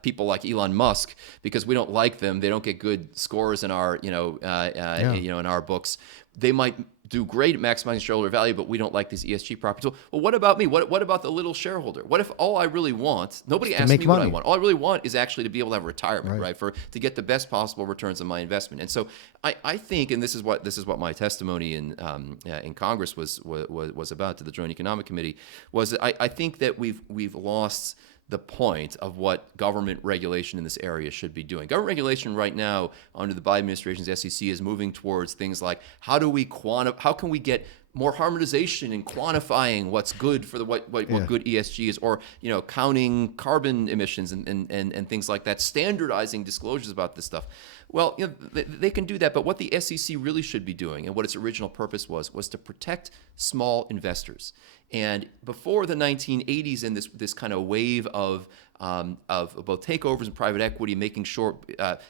people like Elon Musk because we don't like them. They don't get good scores in our, in our books. They might do great at maximizing shareholder value, but we don't like these ESG properties. Well, what about me? What about the little shareholder? What if all I really want, nobody asks me what I want. All I really want is actually to be able to have retirement, right? To get the best possible returns on my investment. And so I think, and this is what my testimony in Congress was about to the Joint Economic Committee, was that I think that we've lost the point of what government regulation in this area should be doing. Government regulation right now under the Biden administration's SEC is moving towards things like how can we get more harmonization in quantifying what's good for what good ESG is, or counting carbon emissions and things like that, standardizing disclosures about this stuff. Well, they can do that, but what the SEC really should be doing, and what its original purpose was to protect small investors. And before the 1980s, and this kind of wave of both takeovers and private equity, making sure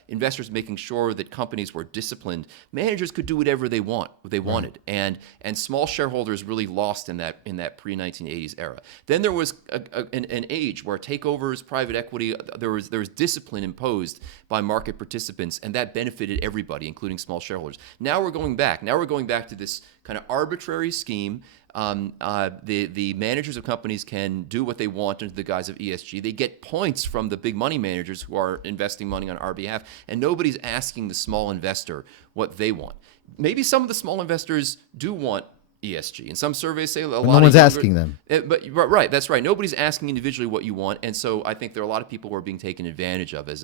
investors making sure that companies were disciplined, managers could do whatever they wanted, and small shareholders really lost in that pre-1980s era. Then there was an age where takeovers, private equity, there was discipline imposed by market participants, and that benefited everybody, including small shareholders. Now we're going back. Now we're going back to this kind of arbitrary scheme. The managers of companies can do what they want under the guise of ESG. They get points from the big money managers who are investing money on our behalf, and nobody's asking the small investor what they want. Maybe some of the small investors do want ESG, and some surveys say a lot. No one's asking them. But right, that's right. Nobody's asking individually what you want, and so I think there are a lot of people who are being taken advantage of as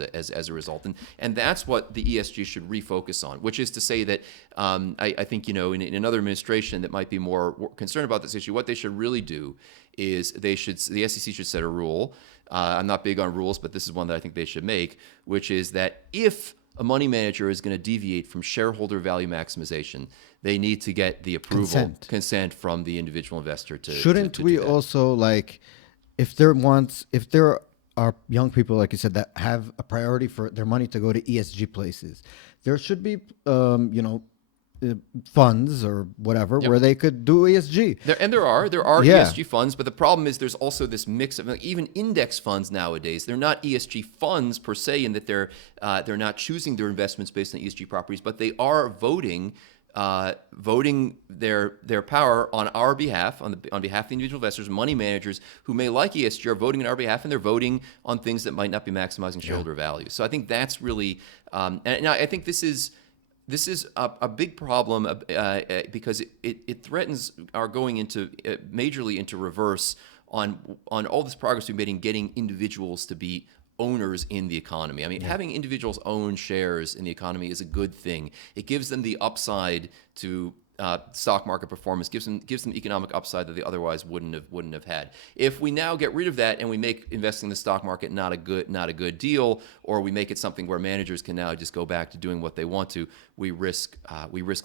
a result, and that's what the ESG should refocus on. Which is to say that I think in another administration that might be more concerned about this issue, what they should really do is the SEC should set a rule. I'm not big on rules, but this is one that I think they should make, which is that if a money manager is going to deviate from shareholder value maximization, they need to get the consent from the individual investor to. Shouldn't we also, like, if there are young people, like you said, that have a priority for their money to go to ESG places, there should be funds or whatever where they could do ESG. There are ESG funds, but the problem is there's also this mix of, like, even index funds nowadays. They're not ESG funds per se, in that they're not choosing their investments based on ESG properties, but they are voting their power on our behalf, on behalf of the individual investors. Money managers who may like ESG are voting on our behalf, and they're voting on things that might not be maximizing shareholder value. So I think that's really, and I think this is a big problem because it threatens our going into majorly into reverse on all this progress we've made in getting individuals to be owners in the economy. I mean, having individuals own shares in the economy is a good thing. It gives them the upside to stock market performance, gives them economic upside that they otherwise wouldn't have had. If we now get rid of that and we make investing in the stock market not a good deal, or we make it something where managers can now just go back to doing what they want to, we risk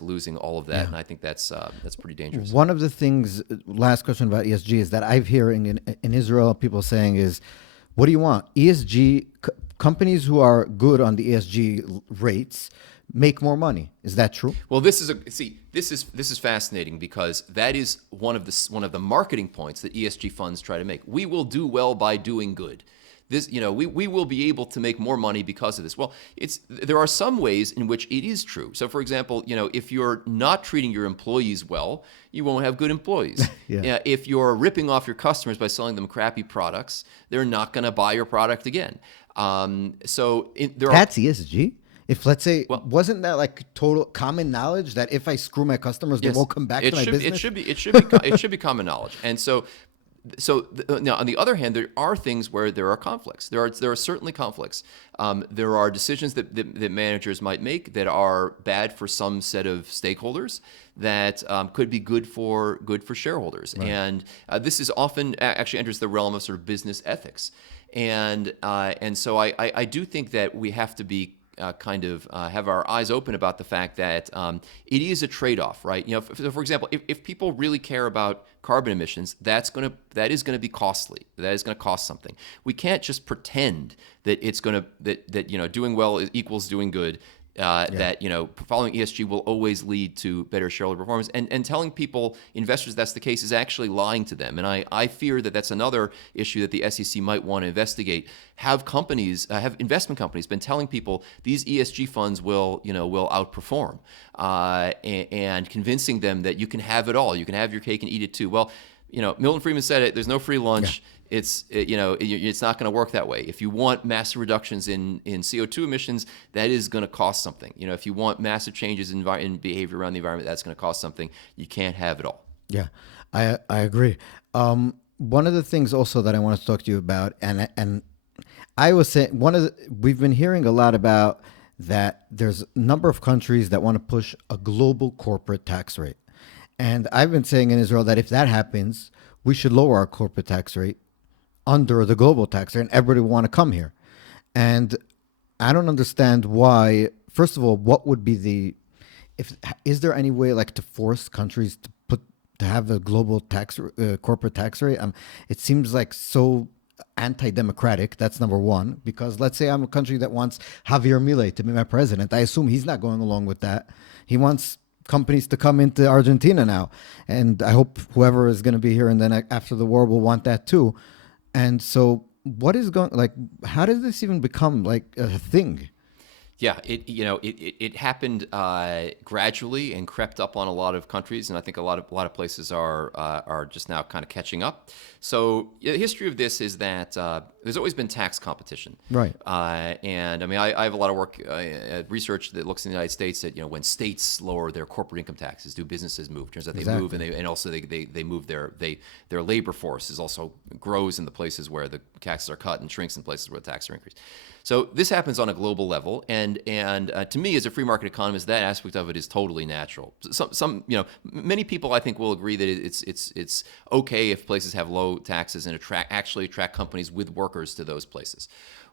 losing all of that, and I think that's pretty dangerous. One of the things, last question about ESG, is that I'm hearing in Israel people saying is, what do you want? ESG companies who are good on the ESG rates make more money. Is that true? Well, this is fascinating, because that is one of the marketing points that ESG funds try to make. We will do well by doing good. this, we will be able to make more money because of this. Well, there are some ways in which it is true. So, for example, if you're not treating your employees well, you won't have good employees. Yeah. If you're ripping off your customers by selling them crappy products, they're not going to buy your product again. There are That's ESG. If let's say, well, wasn't that like total common knowledge that if I screw my customers, they yes, won't come back to my business? it should be common knowledge. And now, on the other hand, there are things where there are conflicts. There are certainly conflicts. There are decisions that managers might make that are bad for some set of stakeholders that could be good for shareholders. Right. And this is often actually enters the realm of sort of business ethics. And so I do think that we have to be have our eyes open about the fact that it is a trade-off, right? For example, if people really care about carbon emissions, that is gonna be costly. That is gonna cost something. We can't just pretend that it's gonna that doing well equals doing good. That following ESG will always lead to better shareholder performance, and telling people, investors, that's the case is actually lying to them. And I fear that that's another issue that the SEC might want to investigate. Have investment companies been telling people these ESG funds will outperform, and convincing them that you can have it all, you can have your cake and eat it too? Well, Milton Friedman said it. There's no free lunch. Yeah. It's not going to work that way. If you want massive reductions in CO2 emissions, that is going to cost something. If you want massive changes in behavior around the environment, that's going to cost something. You can't have it all. Yeah, I agree. One of the things also that I want to talk to you about, and I was saying we've been hearing a lot about that. There's a number of countries that want to push a global corporate tax rate, and I've been saying in Israel that if that happens, we should lower our corporate tax rate under the global tax rate, and everybody will want to come here. And I don't understand why. First of all, what would be is there any way like to force countries to have a global corporate tax rate? It seems like so anti-democratic. That's number one, because let's say I'm a country that wants Javier Milei to be my president. I assume he's not going along with that. He wants companies to come into Argentina now, and I hope whoever is going to be here and then after the war will want that too. And so what is how does this even become like a thing? Yeah, it happened gradually and crept up on a lot of countries, and I think a lot of places are just now kind of catching up. So the history of this is that there's always been tax competition, right? And I mean, I have a lot of work research that looks in the United States at when states lower their corporate income taxes, do businesses move? Turns out they move, and also they move their labor force is also grows in the places where the taxes are cut and shrinks in places where the taxes are increased. So this happens on a global level, and to me, as a free market economist, that aspect of it is totally natural. Many people I think will agree that it's okay if places have low taxes and actually attract companies with workers to those places.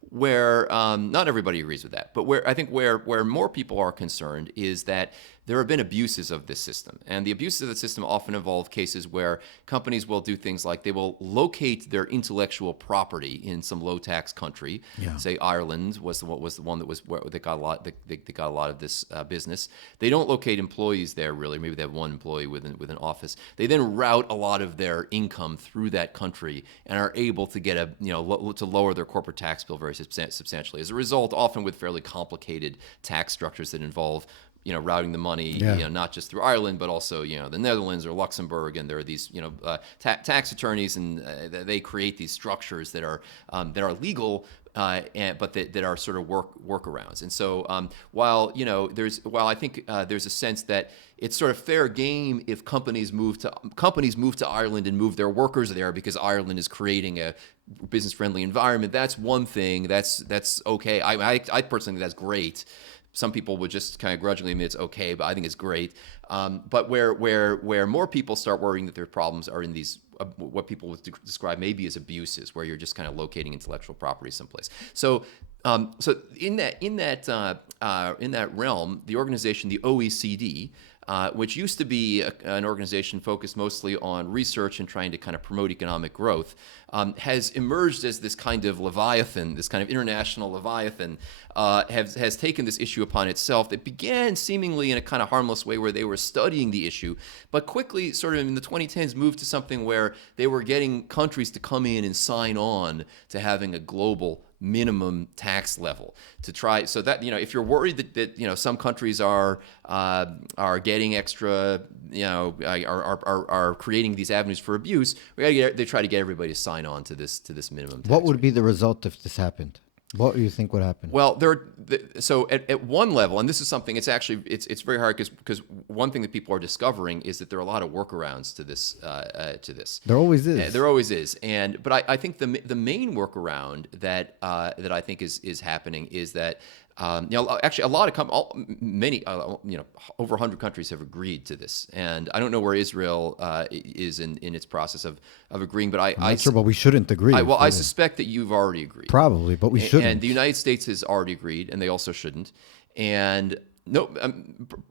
Where not everybody agrees with that, but where more people are concerned is that there have been abuses of this system, and the abuses of the system often involve cases where companies will do things like they will locate their intellectual property in some low tax country. Yeah. Say Ireland was the one that was where they got a lot. They got a lot of this business. They don't locate employees there really. Maybe they have one employee with an office. They then route a lot of their income through that country and are able to get to lower their corporate tax bill very substantially. As a result, often with fairly complicated tax structures that involve routing the money, not just through Ireland, but also, the Netherlands or Luxembourg. And there are these, tax attorneys, and they create these structures that are legal, but that are sort of workarounds. And so while I think there's a sense that it's sort of fair game if companies move to Ireland and move their workers there because Ireland is creating a business-friendly environment. That's one thing. That's okay. I personally think that's great. Some people would just kind of grudgingly admit it's okay, but I think it's great. But where more people start worrying that their problems are in these what people would describe maybe as abuses, where you're just kind of locating intellectual property someplace. So in that realm, the organization, the OECD, which used to be an organization focused mostly on research and trying to kind of promote economic growth, has emerged as this kind of leviathan, this kind of international leviathan, has taken this issue upon itself. It began seemingly in a kind of harmless way where they were studying the issue, but quickly, sort of in the 2010s, moved to something where they were getting countries to come in and sign on to having a global minimum tax level to try, so that, if you're worried that some countries are getting extra, are creating these avenues for abuse, they try to get everybody to sign on to this minimum tax What would rate. be the result if this happened? What do you think would happen? Well, so at one level, and this is something, it's actually it's very hard because one thing that people are discovering is that there are a lot of workarounds to this. There always is. There always is, but I think the main workaround that I think is happening is that. Actually, a lot of many, over 100 countries have agreed to this, and I don't know where Israel is in its process of agreeing, but I'm not sure, but we shouldn't agree. I suspect that you've already agreed. Probably, but we shouldn't. And the United States has already agreed, and they also shouldn't. And no,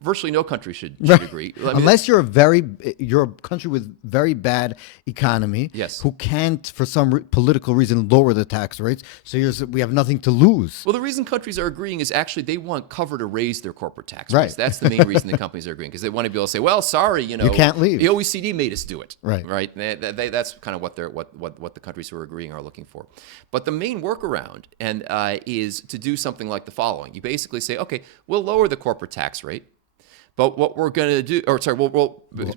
virtually no country should agree. Unless you're a country with very bad economy, Yes. who can't, for some political reason, lower the tax rates. So we have nothing to lose. Well, the reason countries are agreeing is actually they want cover to raise their corporate tax Right. rates. That's the main reason the companies are agreeing, because they want to be able to say, "Well, sorry, you can't leave. The OECD made us do it." Right. Right. That's kind of what the countries who are agreeing are looking for. But the main workaround is to do something like the following: you basically say, "Okay, we'll lower the corporate tax rate." But what we're going to do,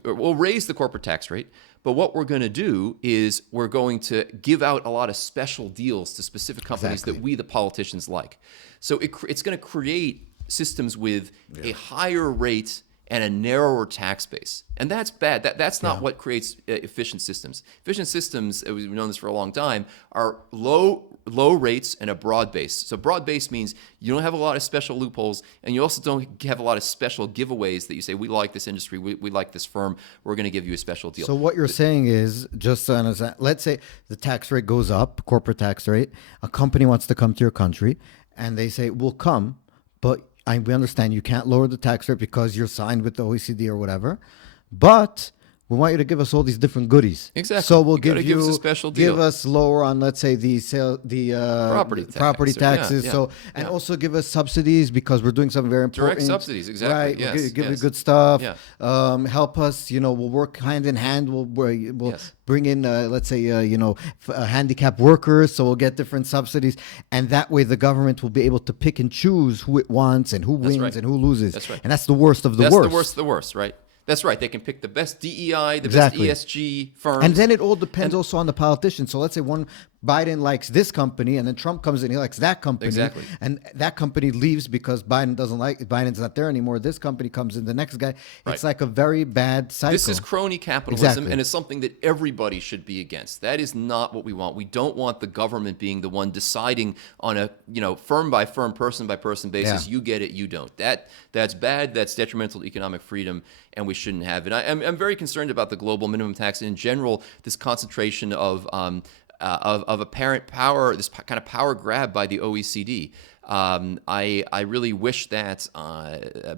we'll raise the corporate tax rate. But what we're going to do is we're going to give out a lot of special deals to specific companies that we, the politicians, like. So it's going to create systems with a higher rate and a narrower tax base. And that's bad. That's not what creates efficient systems. Efficient systems, we've known this for a long time, are low rates and a broad base. So broad base means you don't have a lot of special loopholes, and you also don't have a lot of special giveaways that you say, we like this industry, we like this firm, we're going to give you a special deal. So what you're saying is, just to understand, let's say the tax rate goes up, corporate tax rate. A company wants to come to your country, and they say, we'll come, but we understand you can't lower the tax rate because you're signed with the OECD or whatever, but we want you to give us all these different goodies. Exactly. So we'll give us a special deal. Give us lower on, let's say, the property taxes. Yeah. And also give us subsidies because we're doing something very important. Direct subsidies, exactly. Right. Yes, We'll give you yes. good stuff. Yeah. Help us. We'll work hand in hand. We'll Yes. bring in, let's say, handicapped workers. So we'll get different subsidies, and that way the government will be able to pick and choose who it wants and who wins right. and who loses. That's right. And that's the worst of the That's worst. the worst of the worst, right? That's right. They can pick the best DEI, the Exactly. best ESG firms. And then it all depends also on the politician. So let's say Biden likes this company, and then Trump comes in, he likes that company. Exactly. And that company leaves because Biden's not there anymore. This company comes in, the next guy. Right. It's like a very bad cycle. This is crony capitalism, Exactly. and it's something that everybody should be against. That is not what we want. We don't want the government being the one deciding on a firm by firm, person by person basis. Yeah. You get it, you don't. That's bad. That's detrimental to economic freedom, and we shouldn't have it. I'm very concerned about the global minimum tax in general. This concentration of apparent power, this kind of power grab by the OECD. I really wish that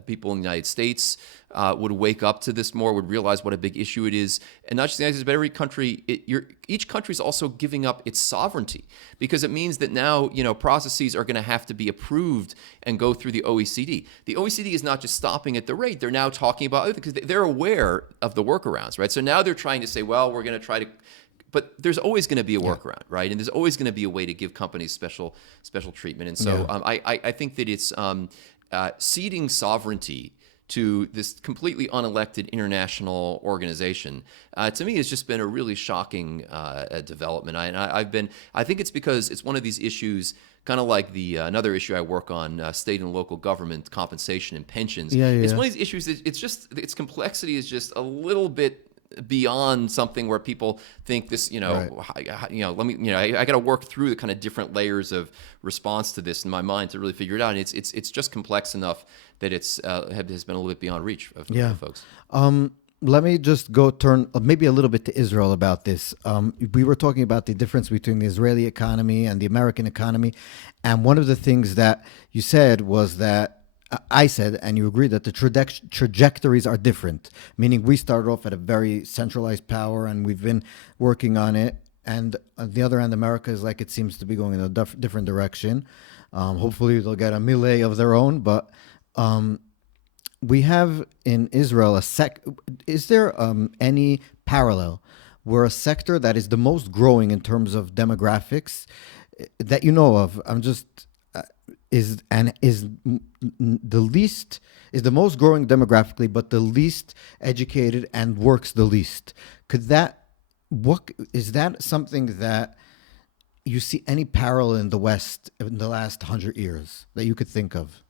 people in the United States would wake up to this more, would realize what a big issue it is. And not just the United States, but every country. Each country is also giving up its sovereignty, because it means that now processes are going to have to be approved and go through the OECD. The OECD is not just stopping at the rate; they're now talking about because they're aware of the workarounds, right? So now they're trying to say, well, we're going to try to. But there's always going to be a workaround, right? And there's always going to be a way to give companies special treatment. And so I think that it's ceding sovereignty to this completely unelected international organization, to me, has just been a really shocking development. I think it's because it's one of these issues, kind of like another issue I work on, state and local government compensation and pensions. It's one of these issues that its complexity is just a little bit beyond something where people think this, Right. I got to work through the kind of different layers of response to this in my mind to really figure it out. And it's just complex enough that has been a little bit beyond reach of folks. Let me just turn maybe a little bit to Israel about this. We were talking about the difference between the Israeli economy and the American economy. And one of the things that you said was that I said, and you agree, that the trajectories are different. Meaning, we started off at a very centralized power, and we've been working on it. And on the other hand, America is like, it seems to be going in a different direction. Hopefully, they'll get a melee of their own. But we have in Israel a sec. Is there any parallel where a sector that is the most growing in terms of demographics that you know of? I'm just the least, is the most growing demographically, but the least educated and works the least. Could that, what is that something that you see any parallel in the West in the last 100 years that you could think of?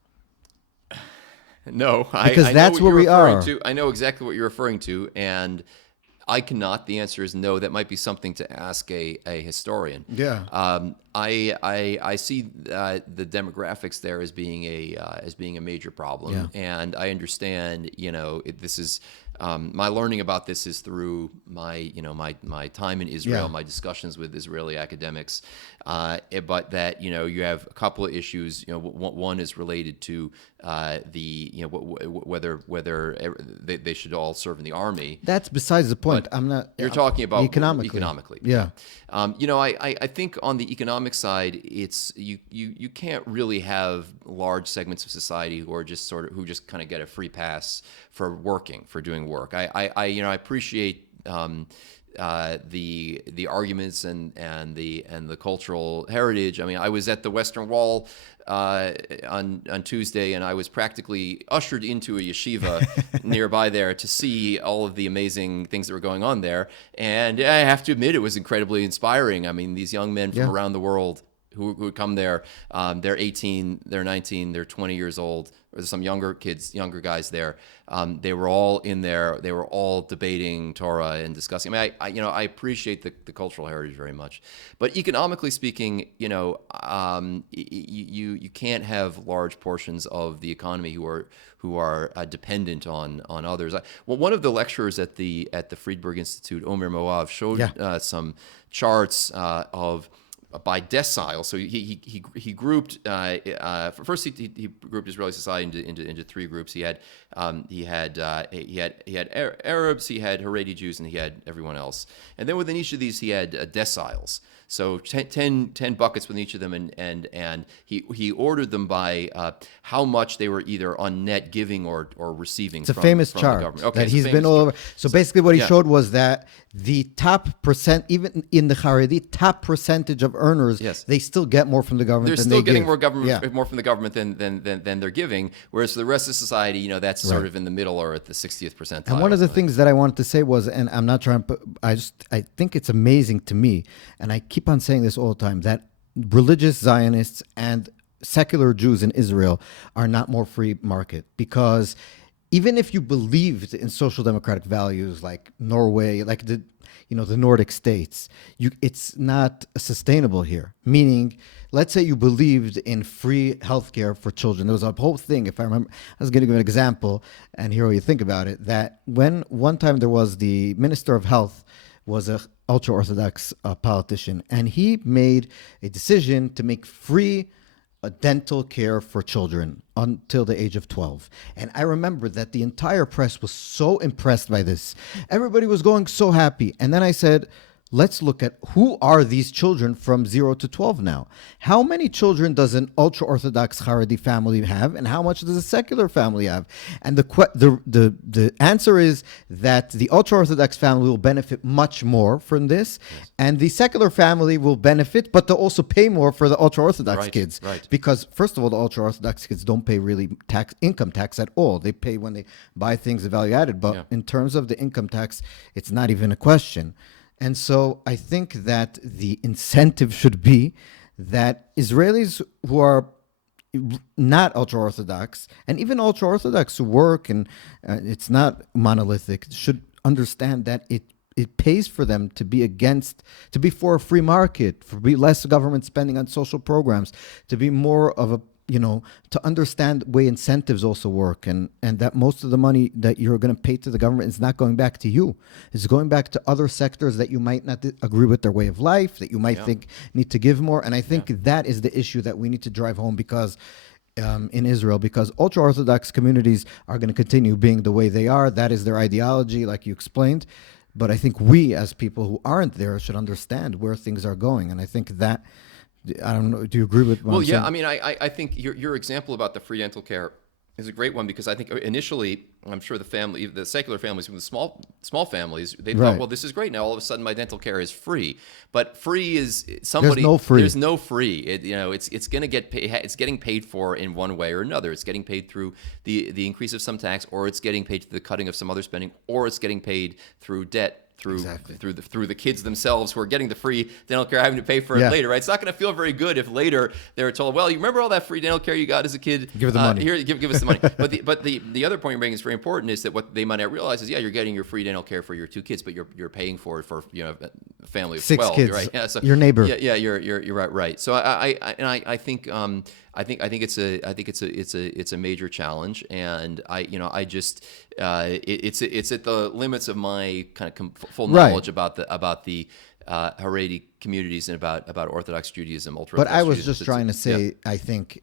No, Because I know that's what where you're we referring are. to. I know exactly what you're referring to, and I cannot. The answer is no. That might be something to ask a historian. Yeah. I see the demographics there as being a major problem, Yeah. and I understand. This is my learning about this is through my time in Israel, Yeah. my discussions with Israeli academics. But that you have a couple of issues. One is related to whether they should all serve in the army. That's besides the point. I'm not. You're talking about economically. Yeah. I think on the economic side, it's you can't really have large segments of society who are just who just kind of get a free pass for doing work. I appreciate the arguments and the cultural heritage. I mean, I was at the Western Wall on Tuesday, and I was practically ushered into a yeshiva nearby there to see all of the amazing things that were going on there. And I have to admit, it was incredibly inspiring. I mean, these young men from Yeah. around the world who come there, they're 18, they're 19, they're 20 years old. There's some younger guys there. They were all in there. They were all debating Torah and discussing. I mean, I appreciate the cultural heritage very much, but economically speaking, you can't have large portions of the economy who are dependent on others. Well, one of the lecturers at the Friedberg Institute, Omer Moav, showed Yeah. some charts of by decile. So he grouped first he grouped Israeli society into three groups. He had Arabs, he had Haredi Jews, and he had everyone else. And then within each of these he had deciles. So 10 buckets within each of them, and he ordered them by how much they were either on net giving or receiving. It's a from famous the chart government. Okay, that it's a he's been famous all chart. over. So basically, what he Yeah. showed was that the top percent, even in the Haredi, top percentage of earners, Yes. they still get more from the government They're than still they getting give. more from the government than they're giving, whereas for the rest of society, that's sort of in the middle or at the 60th percentile. And one of the things that I wanted to say was, and I'm not trying to, I think it's amazing to me, and I keep on saying this all the time, that religious Zionists and secular Jews in Israel are not more free market, because even if you believed in social democratic values like Norway, like the Nordic states, it's not sustainable here. Meaning, let's say you believed in free healthcare for children. There was a whole thing, if I remember, I was going to give an example, and here you think about it, that when one time there was the Minister of Health was a ultra-Orthodox politician, and he made a decision to make free dental care for children until the age of 12. And I remember that the entire press was so impressed by this. Everybody was going so happy. And then I said, let's look at who are these children from 0 to 12 now. How many children does an ultra-Orthodox Haredi family have, and how much does a secular family have? And the answer is that the ultra-Orthodox family will benefit much more from this, and the secular family will benefit, but they'll also pay more for the ultra-Orthodox kids. Right. Because first of all, the ultra-Orthodox kids don't pay really income tax at all. They pay when they buy things of value added, but in terms of the income tax, it's not even a question. And so I think that the incentive should be that Israelis who are not ultra-Orthodox, and even ultra-Orthodox who work, and it's not monolithic, should understand that it pays for them to be for a free market, for be less government spending on social programs, to be more of a, to understand the way incentives also work, and that most of the money that you're going to pay to the government is not going back to you. It's going back to other sectors that you might not agree with their way of life, that you might think need to give more. And I think that is the issue that we need to drive home, because in Israel, because ultra Orthodox communities are going to continue being the way they are. That is their ideology, like you explained. But I think we, as people who aren't there, should understand where things are going. And I think that, I don't know, do you agree with what Well, I'm yeah, saying? I mean, I think your example about the free dental care is a great one, because I think initially, I'm sure the secular families, the small families, they thought, Right. well, this is great. Now all of a sudden, my dental care is free. But free is There's somebody. no free. There's no free. It's going to get paid. It's getting paid for in one way or another. It's getting paid through the increase of some tax, or it's getting paid through the cutting of some other spending, or it's getting paid through debt. Exactly. Through the kids themselves who are getting the free dental care, having to pay for it Yeah. later, right? It's not going to feel very good if later they're told, well, you remember all that free dental care you got as a kid? Give the money. Here, give us the money. But the other point you're making is very important, is that what they might not realize is, yeah, you're getting your free dental care for your two kids, but you're paying for it for a family of 6 12, kids. right? Yeah, so, Your neighbor. Yeah, you're right. So I think it's a major challenge, and I just it's at the limits of my kind of full Right. knowledge about the Haredi communities and about Orthodox Judaism, ultra But I Orthodox was Judaism. just trying to Yeah. say, I think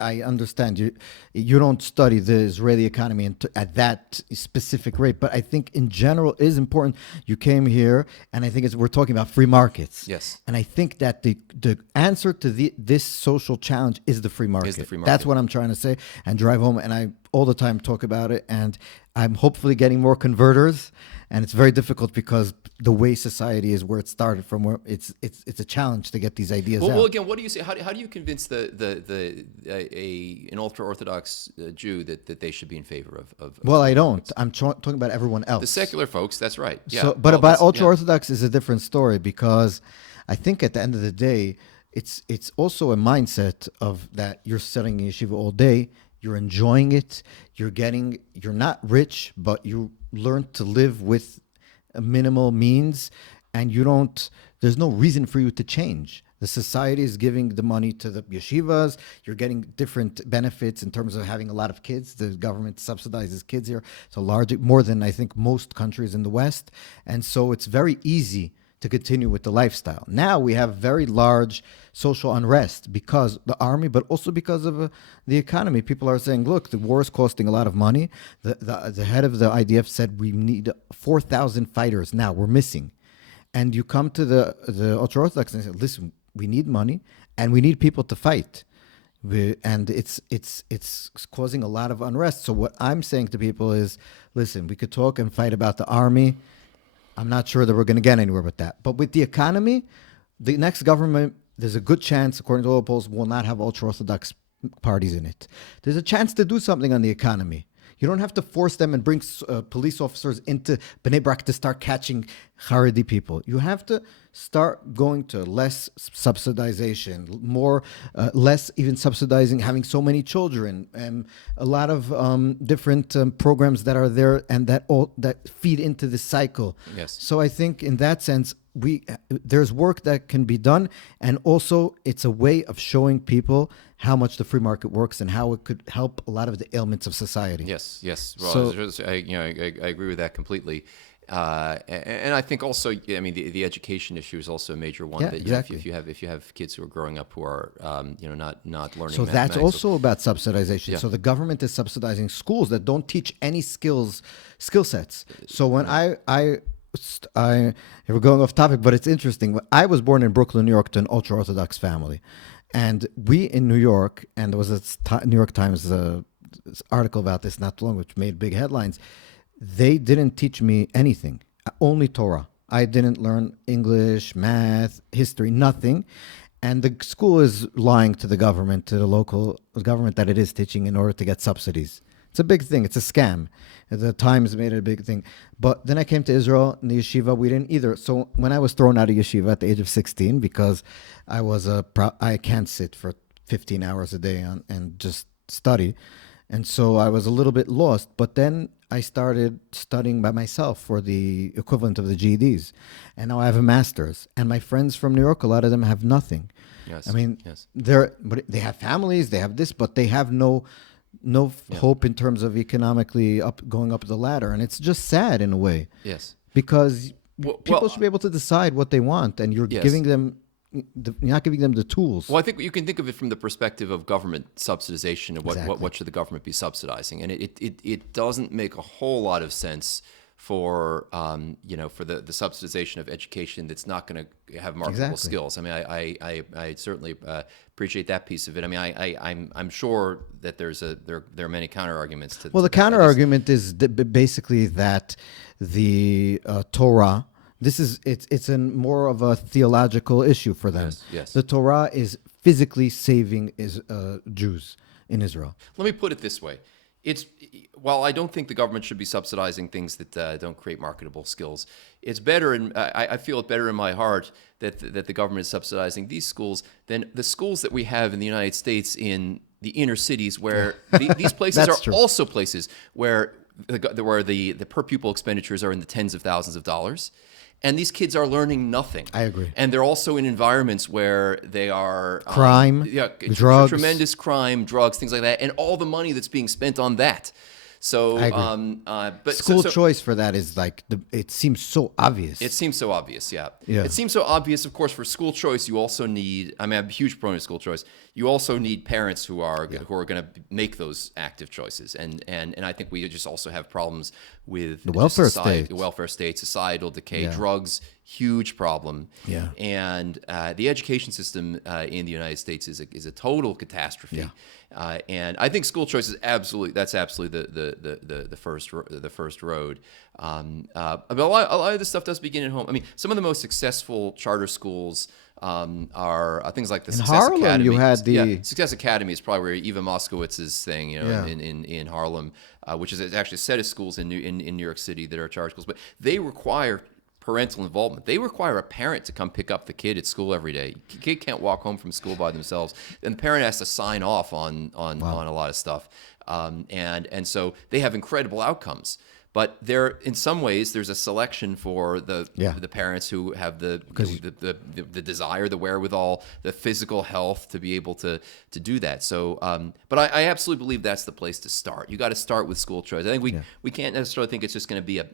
I understand you don't study the Israeli economy at that specific rate, but I think in general it is important. You came here, and I think we're talking about free markets. Yes. And I think that the answer to this social challenge is the free market. free That's market. what I'm trying to say and drive home. And I all the time talk about it, and I'm hopefully getting more converters. And it's very difficult because the way society is, where it started from, where it's a challenge to get these ideas out. Well, again, what do you say? How do you convince an ultra Orthodox Jew that they should be in favor of? Well, I don't. I'm talking about everyone else. The secular folks. That's right. Yeah. So, but Well, about that's- ultra yeah. orthodox is a different story, because I think at the end of the day, it's also a mindset of that you're studying in yeshiva all day, you're enjoying it, you're not rich, but you learn to live with a minimal means, and there's no reason for you to change. The society is giving the money to the yeshivas. You're getting different benefits in terms of having a lot of kids. The government subsidizes kids here. So more than I think most countries in the West. And so it's very easy to continue with the lifestyle. Now we have very large social unrest because the army, but also because of the economy. People are saying, look, the war is costing a lot of money. The head of the IDF said we need 4,000 fighters now. We're missing. And you come to the ultra-Orthodox and say, listen, we need money and we need people to fight. And it's causing a lot of unrest. So what I'm saying to people is, listen, we could talk and fight about the army. I'm not sure that we're going to get anywhere with that. But with the economy, the next government, there's a good chance, according to all polls, will not have ultra-Orthodox parties in it. There's a chance to do something on the economy. You don't have to force them and bring police officers into Bnei Brak to start catching Haredi people. You have to start going to less subsidization, less even subsidizing having so many children, and a lot of different programs that are there and that feed into the cycle. Yes. So I think in that sense, there's work that can be done, and also it's a way of showing people how much the free market works and how it could help a lot of the ailments of society. Yes. Well, So- I agree with that completely. And I think also, I mean, the education issue is also a major one. Yeah, that exactly. If you have kids who are growing up who are not learning. So that's mathematics, also about subsidization. Yeah. So the government is subsidizing schools that don't teach any skill sets. So when we're going off topic, but it's interesting. I was born in Brooklyn, New York, to an ultra Orthodox family, and we in New York, and there was a New York Times article about this not too long, which made big headlines. They didn't teach me anything, only Torah. I didn't learn English, math, history, nothing. And the school is lying to the government, to the local government, that it is teaching in order to get subsidies. It's a big thing. It's a scam. The Times made it a big thing. But then I came to Israel, in the yeshiva, we didn't either. So when I was thrown out of yeshiva at the age of 16, because I can't sit for 15 hours a day and just study. And so I was a little bit lost. But then I started studying by myself for the equivalent of the GEDs. And now I have a master's. And my friends from New York, a lot of them have nothing. Yes. I mean, yes. but they have families, they have this, but they have no hope in terms of economically going up the ladder. And it's just sad in a way, Yes. because Well, people should be able to decide what they want, and you're Yes. giving them, them the tools. Well, I think you can think of it from the perspective of government subsidization of Exactly. what should the government be subsidizing, and it doesn't make a whole lot of sense for for the subsidization of education that's not going to have marketable Exactly. skills. I mean, I certainly appreciate that piece of it. I mean, I'm sure that there are many counter arguments to. Well, the to that. counter argument is basically that the Torah. It's more of a theological issue for them. Yes. The Torah is physically saving Jews in Israel. Let me put it this way. While I don't think the government should be subsidizing things that don't create marketable skills, it's better, and I feel it better in my heart that the government is subsidizing these schools than the schools that we have in the United States in the inner cities, where these places are true. also places where the per pupil expenditures are in the tens of thousands of dollars. And these kids are learning nothing. I agree. And they're also in environments where they are Crime, drugs. tremendous crime, drugs, things like that, and all the money that's being spent on that. So, I agree. But School choice for that is like it seems so obvious. it seems so obvious, yeah. Yeah. It seems so obvious. Of course, for school choice, you also need. I mean, I'm a huge proponent of school choice. You also need parents who are going to make those active choices, and I think we just also have problems with The welfare society, state. the welfare state, societal decay, Yeah. drugs, huge problem. Yeah. And the education system in the United States is a total catastrophe. Yeah. And I think school choice is absolutely the first road. But a lot of this stuff does begin at home. I mean, some of the most successful charter schools are things like the Success Harlem, Academy. you had the- Success Academy is probably where Eva Moskowitz's thing, Yeah. in Harlem, which is actually a set of schools in New York City that are charter schools, but they require parental involvement. They require a parent to come pick up the kid at school every day. The kid can't walk home from school by themselves, and the parent has to sign off on a lot of stuff. And so they have incredible outcomes. But in some ways, there's a selection for the parents who have the desire, the wherewithal, the physical health to be able to do that. So, but I absolutely believe that's the place to start. You got to start with school choice. I think we can't necessarily think it's just going to be a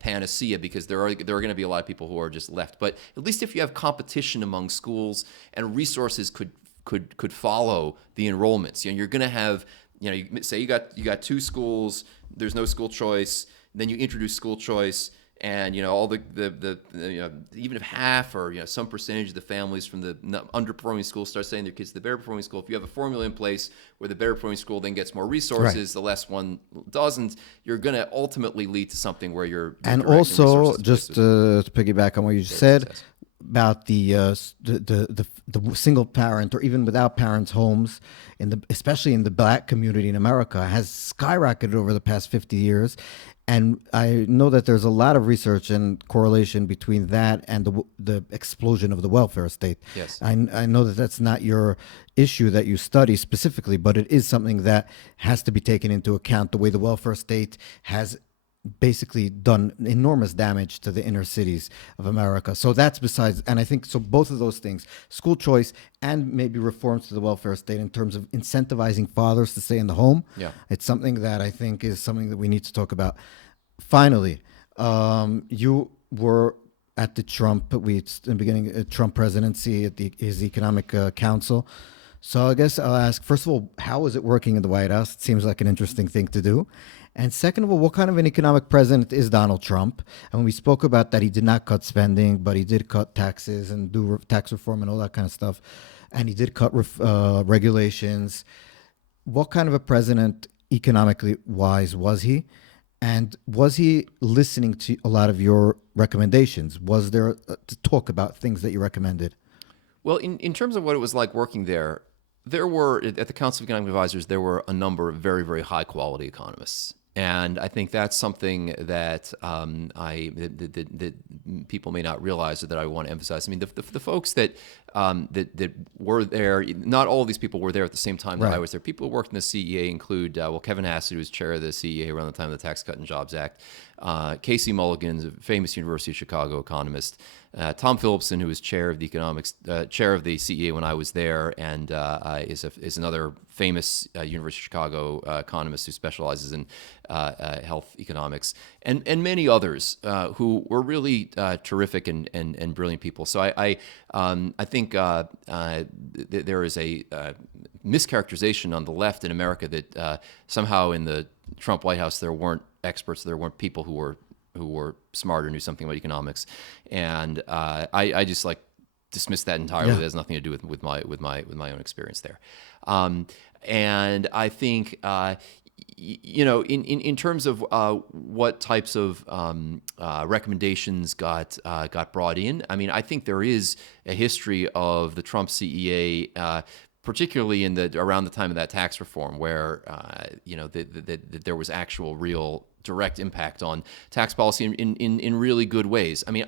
panacea, because there are going to be a lot of people who are just left. But at least if you have competition among schools and resources could follow the enrollments, you're going to have, you say you got two schools, there's no school choice, then you introduce school choice, and all the even if half or some percentage of the families from the underperforming school start sending their kids to the better performing school, if you have a formula in place where the better performing school then gets more resources, the less one doesn't, you're going to ultimately lead to something where you're And directing also, resources just places. to piggyback on what you just said about the single parent or even without parents homes, especially in the Black community in America, has skyrocketed over the past 50 years. And I know that there's a lot of research and correlation between that and the explosion of the welfare state. Yes. I know that that's not your issue that you study specifically, but it is something that has to be taken into account, the way the welfare state has basically done enormous damage to the inner cities of America. So that's besides, and I think so both of those things, school choice and maybe reforms to the welfare state in terms of incentivizing fathers to stay in the home. Yeah. It's something that I think is something that we need to talk about. Finally, you were at the in the beginning, Trump presidency at his economic council. So I guess I'll ask, first of all, how is it working in the White House? It seems like an interesting thing to do. And second of all, what kind of an economic president is Donald Trump? And we spoke about that he did not cut spending, but he did cut taxes and do tax reform and all that kind of stuff. And he did cut regulations. What kind of a president, economically wise, was he? And was he listening to a lot of your recommendations? Was there to talk about things that you recommended? Well, in terms of what it was like working there were, at the Council of Economic Advisors, there were a number of very, very high quality economists. And I think that's something that that people may not realize, or that I want to emphasize. I mean, the folks that were there, not all of these people were there at the same time that I was there. People who worked in the CEA include Kevin Hassett, who was chair of the CEA around the time of the Tax Cut and Jobs Act. Casey Mulligan, a famous University of Chicago economist, Tom Phillipson, who was chair of the chair of the CEA when I was there, and is another famous University of Chicago economist who specializes in health economics, and many others who were really terrific and brilliant people. So I think there is a mischaracterization on the left in America that somehow in the Trump White House there weren't experts, there weren't people who were smart or knew something about economics, and I just dismiss that entirely. It has nothing to do with my own experience there, and I think in terms of what types of recommendations got brought in. I mean, I think there is a history of the Trump CEA. Particularly around the time of that tax reform, where that there was actual, real, direct impact on tax policy in really good ways. I mean,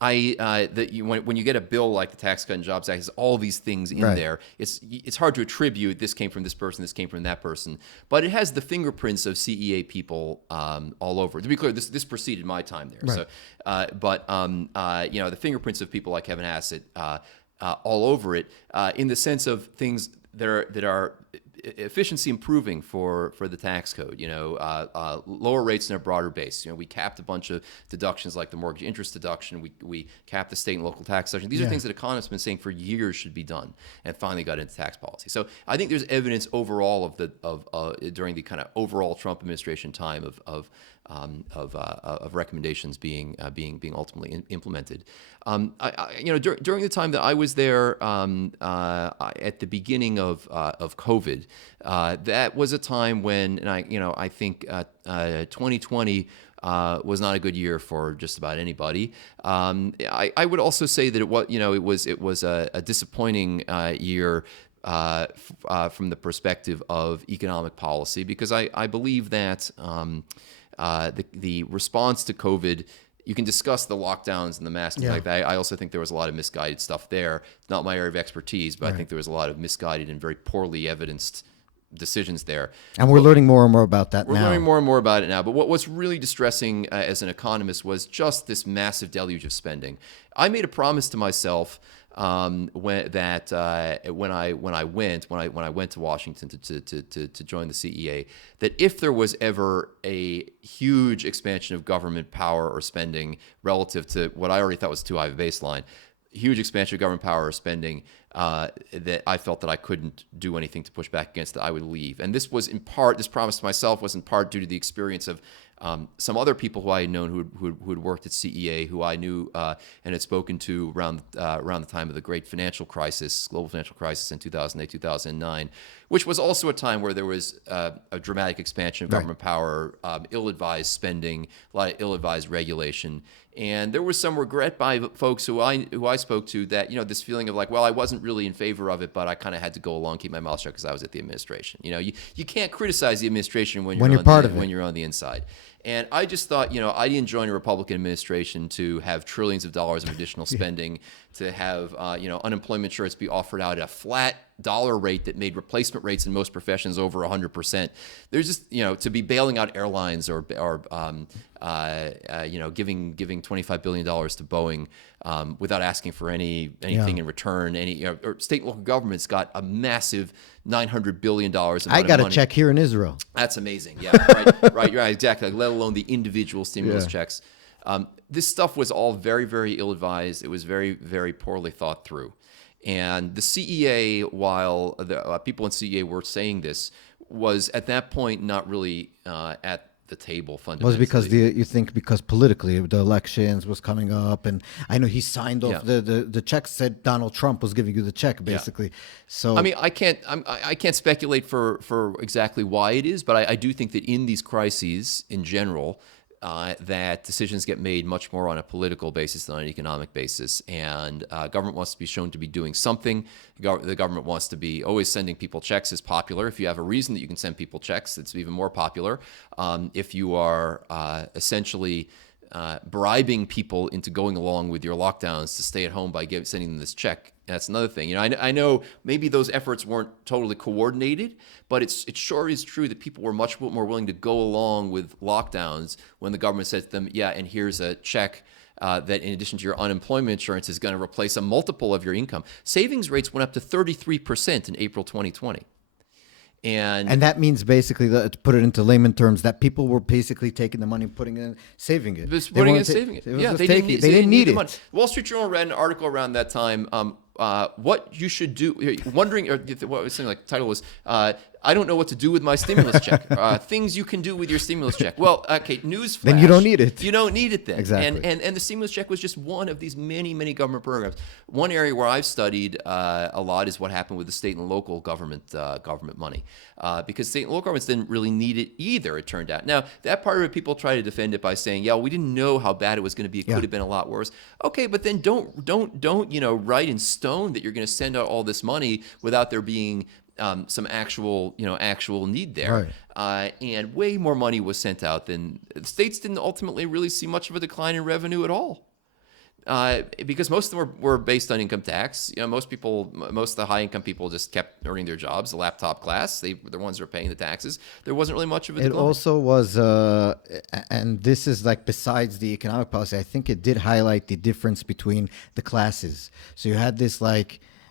when you get a bill like the Tax Cut and Jobs Act, has all these things in there. It's hard to attribute this came from this person, this came from that person, but it has the fingerprints of CEA people all over. To be clear, this preceded my time there. Right. So, the fingerprints of people like Kevin Hassett. All over it, in the sense of things that are efficiency improving for the tax code. Lower rates in a broader base. We capped a bunch of deductions like the mortgage interest deduction. We capped the state and local tax deduction. These are things that economists have been saying for years should be done, and finally got into tax policy. So I think there's evidence overall during the kind of overall Trump administration time of recommendations being ultimately implemented. During the time that I was there, at the beginning of COVID, that was a time when, and I think 2020 was not a good year for just about anybody. I would also say that it was a disappointing year. From the perspective of economic policy, because I believe that the response to COVID, you can discuss the lockdowns and the masking like that. I also think there was a lot of misguided stuff there. It's not my area of expertise, but I think there was a lot of misguided and very poorly evidenced decisions there. And we're learning more and more about that now. We're learning more and more about it now. But what's really distressing as an economist was just this massive deluge of spending. I made a promise to myself when I went to Washington to join the CEA, that if there was ever a huge expansion of government power or spending relative to what I already thought was too high of a baseline, huge expansion of government power or spending, that I felt that I couldn't do anything to push back against, that I would leave. And this promise to myself was in part due to the experience of some other people who I had known who had worked at CEA, who I knew and had spoken to around the time of the great global financial crisis in 2008, 2009, which was also a time where there was a dramatic expansion of government power, ill-advised spending, a lot of ill-advised regulation. And there was some regret by folks who I spoke to that, this feeling of like, well, I wasn't really in favor of it, but I kind of had to go along, keep my mouth shut because I was at the administration. You can't criticize the administration when you're part of it, when you're on the inside. And I just thought, I didn't join a Republican administration to have trillions of dollars of additional spending, to have, unemployment insurance be offered out at a flat dollar rate that made replacement rates in most professions over 100%. There's just, to be bailing out airlines or giving $25 billion to Boeing without asking for anything in return. Or state and local governments got a massive $900 billion of money. I got a check here in Israel. That's amazing. Yeah, right, exactly. Let alone the individual stimulus checks. This stuff was all very, very ill-advised. It was very, very poorly thought through. And the CEA, while the people in CEA were saying this, was at that point not really at the table fundamentally. Was because because politically the elections was coming up, and I know he signed off the check, said Donald Trump was giving you the check basically. So I mean, I can't speculate for exactly why it is, but I do think that in these crises in general, that decisions get made much more on a political basis than on an economic basis. And government wants to be shown to be doing something. The government wants to be always sending people checks is popular. If you have a reason that you can send people checks, it's even more popular. If you are essentially bribing people into going along with your lockdowns to stay at home by sending them this check. That's another thing. I know maybe those efforts weren't totally coordinated, but it sure is true that people were much more willing to go along with lockdowns when the government said to them, yeah, and here's a check that in addition to your unemployment insurance is going to replace a multiple of your income. Savings rates went up to 33% in April 2020. And that means basically, to put it into layman terms, that people were basically taking the money, putting it in, saving it. Just putting it in, saving it. Yeah, they didn't need it. Money. Wall Street Journal read an article around that time. What you should do, wondering, or what was saying, like the title was, I don't know what to do with my stimulus check. Things you can do with your stimulus check. Well, okay, newsflash. Then you don't need it. You don't need it then. Exactly. And the stimulus check was just one of these many, many government programs. One area where I've studied a lot is what happened with the state and local government money. Because state and local governments didn't really need it either, it turned out. Now, that part of it, people try to defend it by saying, yeah, we didn't know how bad it was going to be. It could have been a lot worse. Okay, but then don't write in stone that you're going to send out all this money without there being some actual need there. Right. And way more money was sent out than the states didn't ultimately really see much of a decline in revenue at all. Because most of them were based on income tax. Most of the high income people just kept earning their jobs. The laptop class, they're the ones who are paying the taxes. There wasn't really much of a decline. It also was, and this is like besides the economic policy, I think it did highlight the difference between the classes. So you had this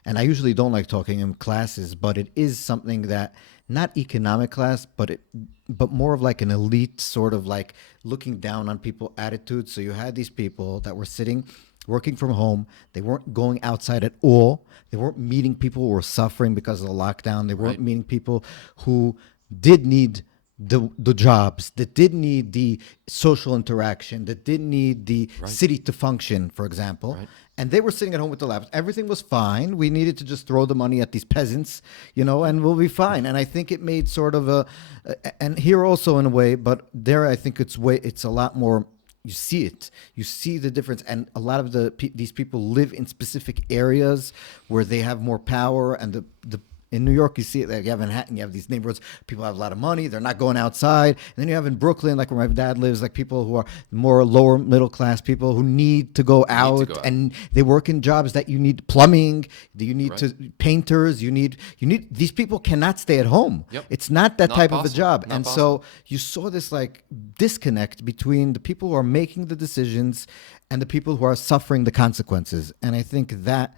and I usually don't like talking in classes, but it is something that not economic class, but more of like an elite sort of like looking down on people attitude. So you had these people that were sitting, working from home. They weren't going outside at all. They weren't meeting people who were suffering because of the lockdown. They weren't meeting people who did need the jobs, that did need the social interaction, that didn't need the city to function, for example. And they were sitting at home with the laptops. Everything was fine. We needed to just throw the money at these peasants, and we'll be fine. And I think it made sort of and here also in a way, but there I think it's a lot more. You see it. You see the difference, and a lot of these people live in specific areas where they have more power, and the in New York, you see it. Like you have Manhattan, you have these neighborhoods. People have a lot of money. They're not going outside. And then you have in Brooklyn, like where my dad lives, like people who are more lower middle class people who need to go out, and they work in jobs that you need plumbing. You need painters. You need these people cannot stay at home. It's not that type of a job. And so you saw this like disconnect between the people who are making the decisions and the people who are suffering the consequences. And I think that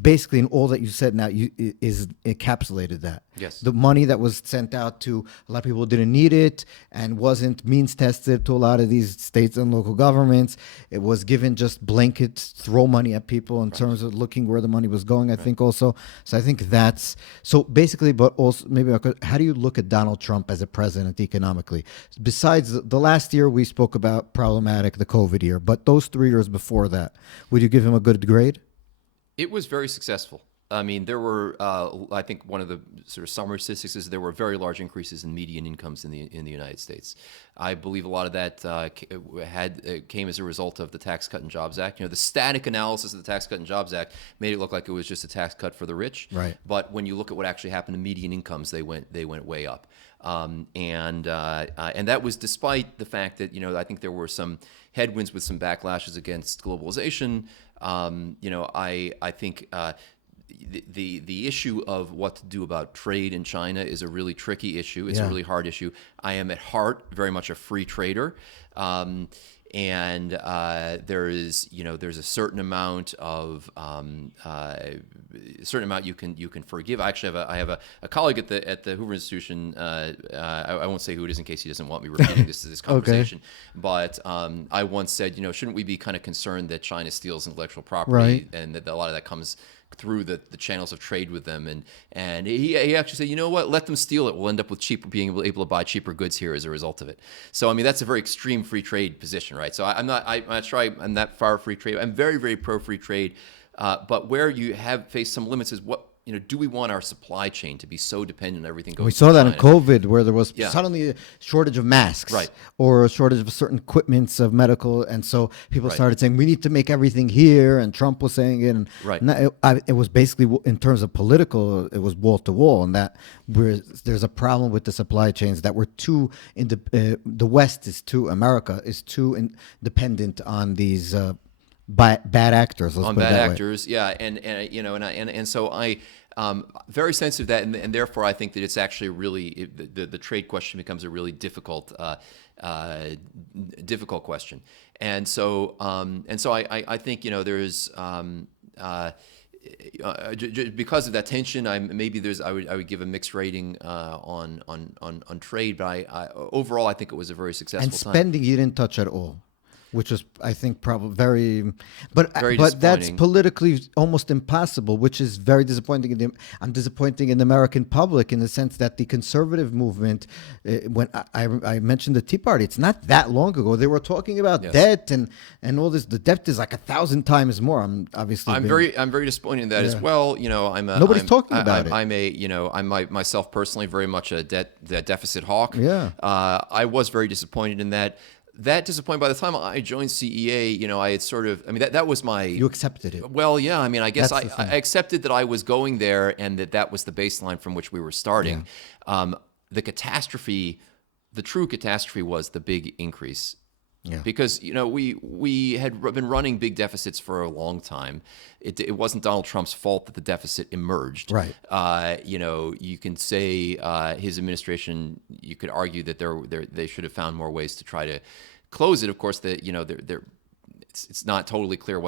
basically in all that you said now is encapsulated that. Yes. The money that was sent out to a lot of people who didn't need it and wasn't means tested to a lot of these states and local governments. It was given just blanket throw money at people in terms of looking where the money was going, I think also. So I think that's, so basically, but also maybe, how do you look at Donald Trump as a president economically? Besides the last year we spoke about problematic, the COVID year, but those 3 years before that, would you give him a good grade? It was very successful. I mean, there were, I think one of the sort of summary statistics is there were very large increases in median incomes in the United States. I believe a lot of that came as a result of the Tax Cut and Jobs Act. The static analysis of the Tax Cut and Jobs Act made it look like it was just a tax cut for the rich. Right. But when you look at what actually happened to median incomes, they went way up. And that was despite the fact that, I think there were some headwinds with some backlashes against globalization. I think the issue of what to do about trade in China is a really tricky issue. It's a really hard issue. I am at heart very much a free trader. And there's a certain amount of you can forgive. Actually, I have a colleague at the Hoover Institution. I won't say who it is in case he doesn't want me repeating this conversation. Okay. But I once said, shouldn't we be kind of concerned that China steals intellectual property, and that a lot of that comes through the channels of trade with them, and he actually said, you know what, let them steal it. We'll end up with being able to buy cheaper goods here as a result of it. So I mean, that's a very extreme free trade position, right? So I'm not sure I'm that far free trade. I'm very, very pro free trade, but where you have faced some limits is do we want our supply chain to be so dependent on everything going We through saw that in China? COVID, where there was Yeah. suddenly a shortage of masks, Right. or a shortage of certain equipments of medical, and so people Right. started saying we need to make everything here, and Trump was saying it, and Right. it was basically, in terms of political, it was wall to wall, and that there's a problem with the supply chains, that we're too in the West is too America is too dependent on these bad actors. Let's On put it bad that way. actors, yeah, and so I very sensitive to that, and therefore I think that it's actually really the trade question becomes a really difficult difficult question, and so I think there's because of that tension, I would give a mixed rating on trade, but I overall I think it was a very successful And time. spending you didn't touch at all, which was, I think, probably very, Very but that's disappointing. politically almost impossible, which is very disappointing. I'm disappointing in the American public, in the sense that the conservative movement, when I mentioned the Tea Party, it's not that long ago, they were talking about Yes. debt and all this. The debt is like 1,000 times more. I'm obviously I'm very disappointed in that as Yeah. well. Nobody's talking about it. I'm myself personally very much a deficit hawk. Yeah. I was very disappointed in that. That disappointed. By the time I joined CEA, I had sort of. I mean, that was my. You accepted it. Well, yeah. I mean, I guess That's the I thing. accepted that I was going there, and that was the baseline from which we were starting. The catastrophe, the true catastrophe, was the big increase. Yeah. Because we had been running big deficits for a long time. It wasn't Donald Trump's fault that the deficit emerged. Right. You can say his administration. You could argue that they should have found more ways to try to close it. Of course, it's not totally clear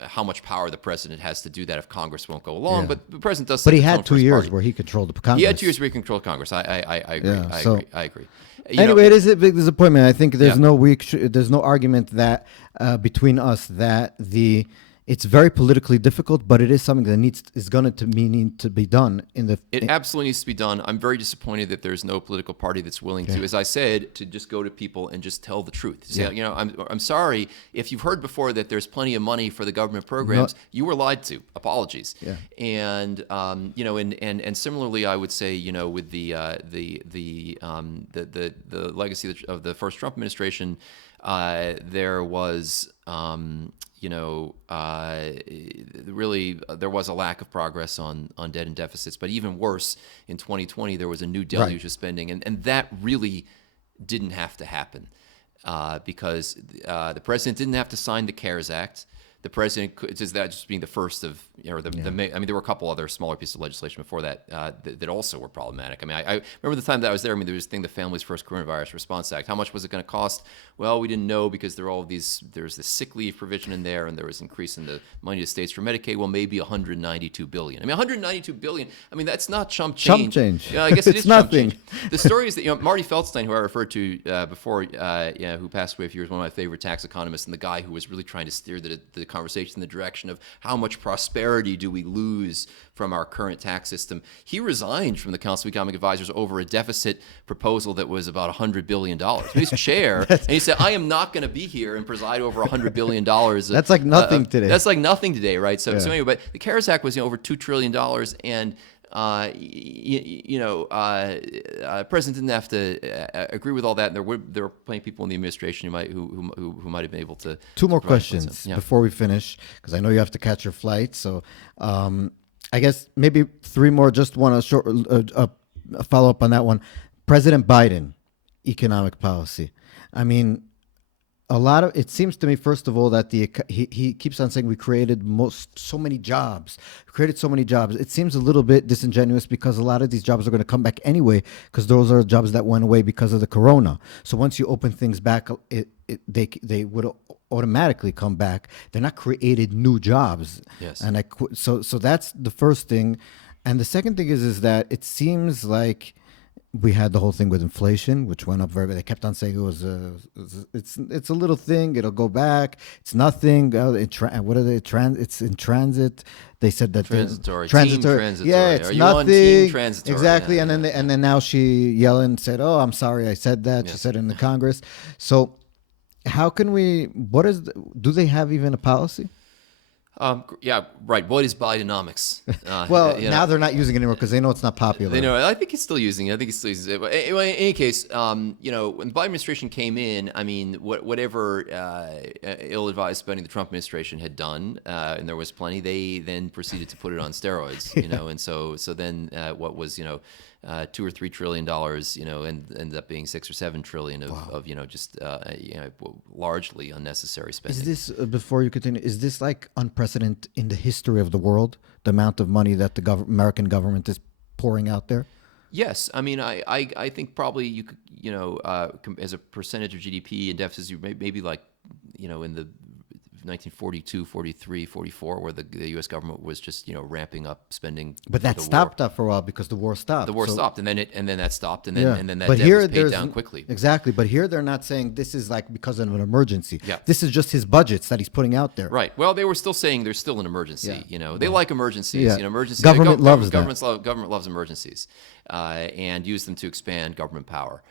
how much power the president has to do that if Congress won't go along. Yeah. But the president does. But set he the tone had for 2 his years party. where he controlled the Congress. He had 2 years where he controlled Congress. I agree. Yeah, I agree. Anyway, it is a big disappointment. I think there's Yeah. there's no argument that between us that it's very politically difficult, but it is something that is going to need to be done in the. It absolutely needs to be done. I'm very disappointed that there's no political party that's willing to, as I said, to just go to people and just tell the truth. Say, I'm sorry if you've heard before that there's plenty of money for the government programs. You were lied to. Apologies. Yeah. And similarly, I would say, with the legacy of the first Trump administration, there was. Really, there was a lack of progress on debt and deficits. But even worse, in 2020, there was a new deluge of spending, and that really didn't have to happen because the president didn't have to sign the CARES Act. The president could, just being the first of, there were a couple other smaller pieces of legislation before that that also were problematic. I mean, I remember the time that I was there. I mean, there was this thing, the Family's First Coronavirus Response Act. How much was it going to cost? Well, we didn't know because there's this sick leave provision in there, and there was increase in the money to states for Medicaid. Well, maybe 192 billion. I mean, 192 billion. I mean, that's not chump change. Chump change. Yeah, I guess it It's is chump nothing. change. The story is that Marty Feldstein, who I referred to before, who passed away a few years, one of my favorite tax economists, and the guy who was really trying to steer the conversation in the direction of how much prosperity do we lose from our current tax system. He resigned from the Council of Economic Advisors over a deficit proposal that was about $100 billion. He's chair, and he said, "I am not going to be here and preside over $100 billion." That's like nothing today. That's like nothing today, right? So, Yeah. so anyway, but the CARES Act was over $2 trillion, and president didn't have to agree with all that, and there were plenty of people in the administration who might have been able to. Two more provide some- questions yeah. before we finish, because I know you have to catch your flight. So I guess maybe three more. Just want a follow up on that one. President Biden, economic policy. I mean, it seems to me, first of all, that he keeps on saying we created so many jobs. We created so many jobs. It seems a little bit disingenuous because a lot of these jobs are going to come back anyway, because those are jobs that went away because of the corona. So once you open things back, they would automatically come back. They're not created new jobs. Yes. And so that's the first thing. And the second thing is that it seems like we had the whole thing with inflation, which went up very bad. They kept on saying it's a little thing. It'll go back. It's nothing. What are they? It's in transit. They said that Transitory. Transitory. Team transitory. Yeah, it's Are you nothing. on team transitory? Exactly. Yeah, and yeah, then now she Yellen said, "Oh, I'm sorry, I said that." She Yes. said it in the Congress. So how can we? Do they have even a policy? Yeah, right. What is Bidenomics? Well, You know, now they're not using it anymore because they know it's not they popular. know. I think he's still using it. I think he's still using it. But anyway, in any case, you know, when the Biden administration came in, I mean, whatever ill-advised spending the Trump administration had done, and there was plenty, they then proceeded to put it on steroids. You know, and so then what was, you know, $2 or $3 trillion, you know, and ended up being 6 or 7 trillion of you know, just you know, largely unnecessary Is spending. this before you continue? Is this like unprecedented in the history of the world? The amount of money that the American government is pouring out there. Yes, I mean, I think probably you could, you know, as a percentage of GDP and deficits, you maybe like, you know, in the 1942, 43, 44, where the U.S. government was just, you know, ramping up spending But for that the war. stopped for a while because the war stopped. The war So, stopped, and then that stopped, yeah, and then that but debt was here paid there's down quickly. exactly. But here they're not saying this is like because of an emergency. Yeah. This is just his budgets that he's putting out there. Right. Well, they were still saying there's still an emergency. Yeah. You know, they like emergencies. Yeah. You know, emergencies. Government loves that. Government loves emergencies, and use them to expand government power.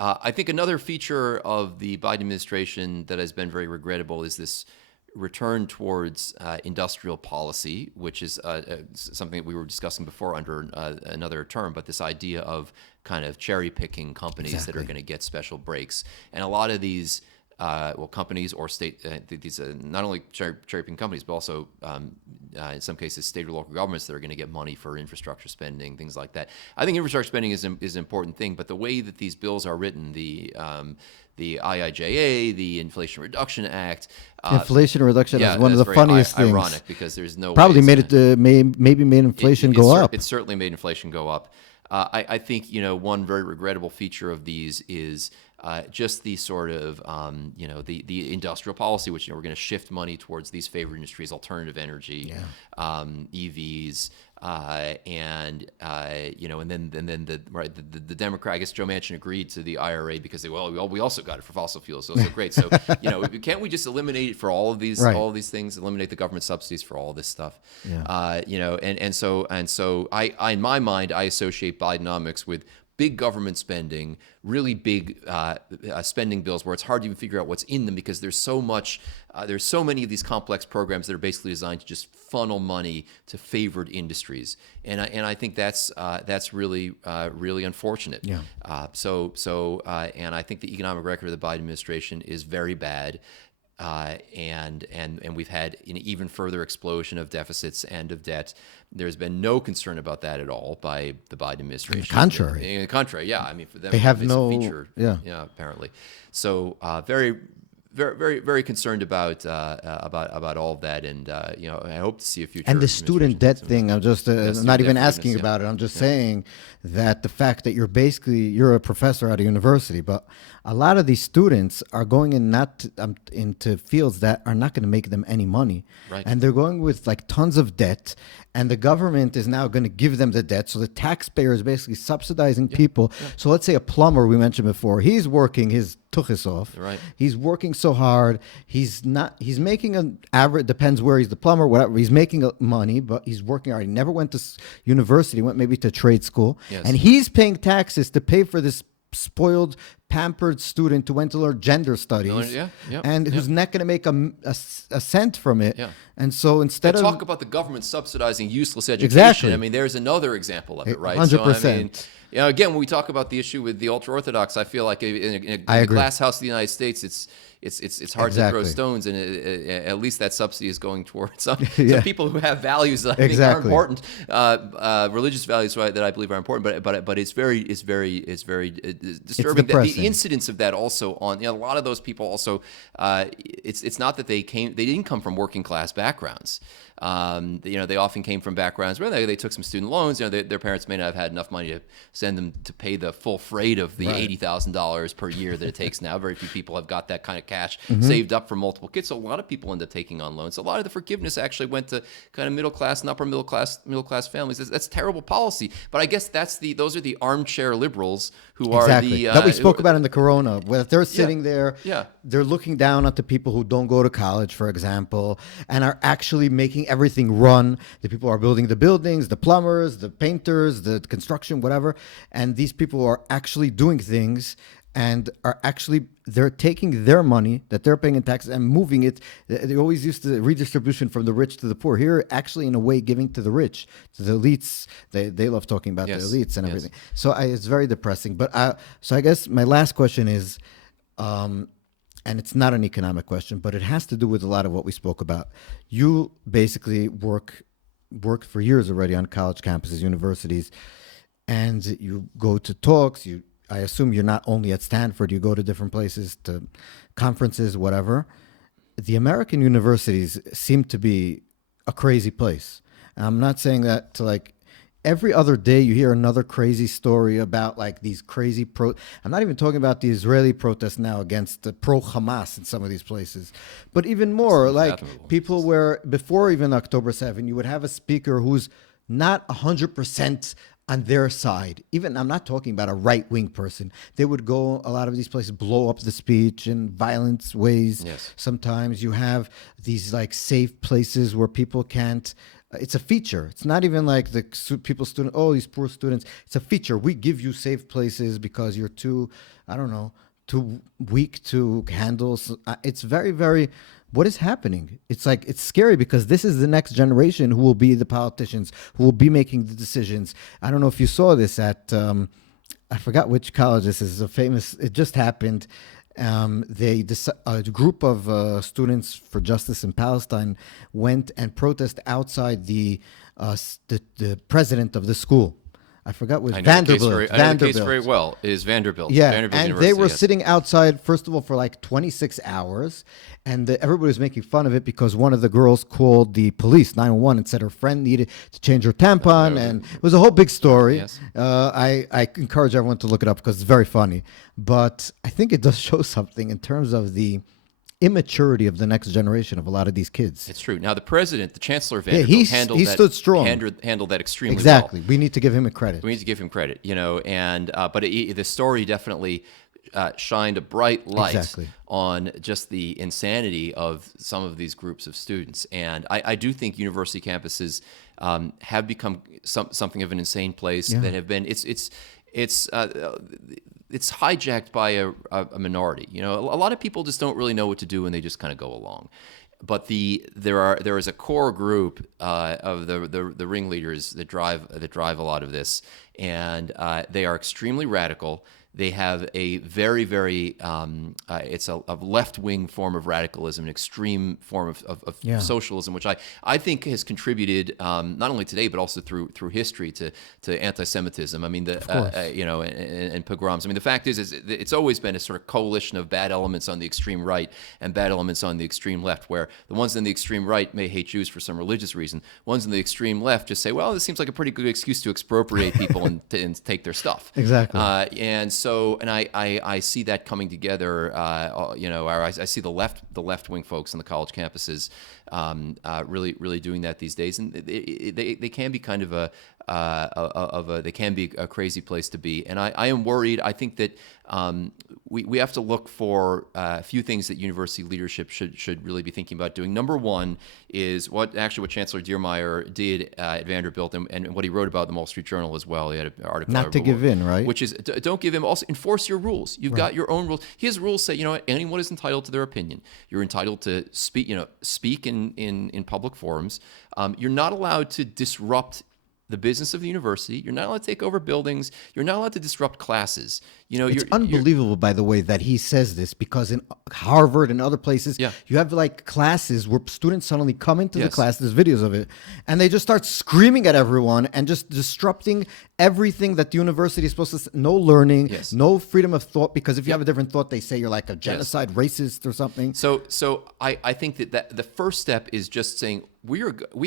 I think another feature of the Biden administration that has been very regrettable is this return towards industrial policy, which is something that we were discussing before under another term, but this idea of kind of cherry picking companies that are going to get special breaks. And a lot of these, well, companies or state, these not only cherry picking companies, but also in some cases state or local governments that are going to get money for infrastructure spending, things like that. I think infrastructure spending is an important thing, but the way that these bills are written, the IIJA, the Inflation Reduction Act. Inflation reduction Yeah, is one of that's the very funniest things. ironic because there's no way Probably it's made gonna- it maybe made inflation go up. It certainly made inflation go up. I think, you know, one very regrettable feature of these is just the sort of you know, the industrial policy, which, you know, we're going to shift money towards these favored industries, alternative energy, EVs. And you know, and then the Democrat, I guess Joe Manchin agreed to the IRA because we also got it for fossil fuels, so great. So you know, can't we just eliminate it for all of these things? Eliminate the government subsidies for all this stuff. Yeah. You know, and so I in my mind I associate Bidenomics with big government spending, really big spending bills where it's hard to even figure out what's in them because there's so much, there's so many of these complex programs that are basically designed to just funnel money to favored industries, and I think that's really really unfortunate. Yeah. And I think the economic record of the Biden administration is very bad. And we've had an even further explosion of deficits and of debt. There's been no concern about that at all by the Biden administration. Contrary. In the contrary, yeah. I mean, for them, They have it's a no- feature. yeah. Apparently. So very concerned about all of that, and you know, I hope to see a future. And the student debt administration- thing, I'm just student not even debt asking forgiveness, yeah. about it. I'm just saying that the fact that you're a professor at a university, but a lot of these students are going in into fields that are not going to make them any money. Right. And they're going with like tons of debt, and the government is now going to give them the debt. So the taxpayer is basically subsidizing people. So let's say a plumber we mentioned before, he's working his tuchus off. Right. He's working so hard. He's making an average, depends where he's the plumber, whatever. He's making money, but he's working hard. He never went to university, went maybe to trade school. Yes. And he's paying taxes to pay for this spoiled, pampered student who went to learn gender studies, who's not going to make a cent from it. Yeah. And so instead of talk about the government subsidizing useless education. Exactly. I mean, there's another example of it, right? 100%. So, I mean, you know, again, when we talk about the issue with the ultra orthodox, I feel like in I a agree. glass house of the United States, it's hard to throw Exactly. stones, and at least that subsidy is going towards some Yeah. people who have values that I think Exactly. are important, religious values that I believe are important. But it's very disturbing that depressing. the incidence of that also on, you know, a lot of those people also, it's not that they didn't come from working class backgrounds. You know, they often came from backgrounds where they took some student loans. You know, their parents may not have had enough money to send them to pay the full freight of the $80,000 per year that it takes now. Very few people have got that kind of cash saved up for multiple kids. So a lot of people end up taking on loans. A lot of the forgiveness actually went to kind of middle class and upper middle class families. That's terrible policy. But I guess those are the armchair liberals who exactly are the that we spoke about in the corona, where they're sitting there, Yeah. they're looking down at the people who don't go to college, for example, and are actually making everything run. The people are building the buildings, the plumbers, the painters, the construction, whatever, and these people are actually doing things and are actually they're taking their money that they're paying in taxes and moving it. They always used the redistribution from the rich to the poor. Here, actually, in a way, giving to the rich, to the elites. They love talking about Yes. the elites and Yes. everything. So it's very depressing. But so I guess my last question is, and it's not an economic question, but it has to do with a lot of what we spoke about. You basically worked for years already on college campuses, universities, and you go to talks. I assume you're not only at Stanford. You go to different places, to conferences, whatever. The American universities seem to be a crazy place. And I'm not saying that to like every other day you hear another crazy story about like these crazy I'm not even talking about the Israeli protests now against the pro Hamas in some of these places, but even more like unfathomable. people where before even October 7 you would have a speaker who's not 100% on their side. Even I'm not talking about a right-wing person. They would go a lot of these places, blow up the speech in violent ways. Yes. Sometimes you have these like safe places where people can't. It's a feature. It's not even like the student. Oh, these poor students. It's a feature. We give you safe places because you're too, I don't know, too weak to handle. It's very, very. What is happening? It's like it's scary because this is the next generation who will be the politicians, who will be making the decisions. I don't know if you saw this at. I forgot which college this is. A famous. It just happened. A group of students for justice in Palestine went and protested outside the president of the school. I forgot which. I know Vanderbilt. I know the case very well. It is Vanderbilt. Yeah, Vanderbilt and University, they were yes. sitting outside, first of all, for like 26 hours. And everybody was making fun of it because one of the girls called the police, 911, and said her friend needed to change her tampon. And it was a whole big story. Yes. I encourage everyone to look it up because it's very funny. But I think it does show something in terms of the immaturity of the next generation of a lot of these kids. It's true. Now, the president, the chancellor of Yeah, Vanderbilt, he stood strong. handled that extremely well. Exactly. We need to give him a credit. We need to give him credit, and but the story definitely shined a bright light Exactly. on just the insanity of some of these groups of students. And I do think university campuses have become something of an insane place that have been. It's hijacked by a minority. A lot of people just don't really know what to do and they just kind of go along. But there is a core group of the ringleaders that drive a lot of this, and they are extremely radical. They have a very, very it's a left-wing form of radicalism, an extreme form of socialism, which I think has contributed not only today but also through history to anti-Semitism. I mean and pogroms. I mean the fact is it's always been a sort of coalition of bad elements on the extreme right and bad elements on the extreme left, where the ones in the extreme right may hate Jews for some religious reason. Ones in the extreme left just say, well, this seems like a pretty good excuse to expropriate people and take their stuff. Exactly. And I see that coming together. I see the left wing folks on the college campuses really doing that these days, and they can be kind of they can be a crazy place to be. And I am worried. I think that we have to look for a few things that university leadership should really be thinking about doing. Number one is what Chancellor Diermeyer did at Vanderbilt and what he wrote about in the Wall Street Journal as well. He had an article. Not to give in, right? Which is don't give in. Also enforce your rules. You've got your own rules. His rules say, anyone is entitled to their opinion. You're entitled to speak in public forums. You're not allowed to disrupt the business of the university. You're not allowed to take over buildings. You're not allowed to disrupt classes. It's unbelievable, by the way, that he says this, because in Harvard and other places, you have like classes where students suddenly come into the class, there's videos of it, and they just start screaming at everyone and just disrupting everything that the university is supposed to no learning, no freedom of thought, because if you have a different thought, they say you're like a genocide racist or something. So I think that the first step is just saying we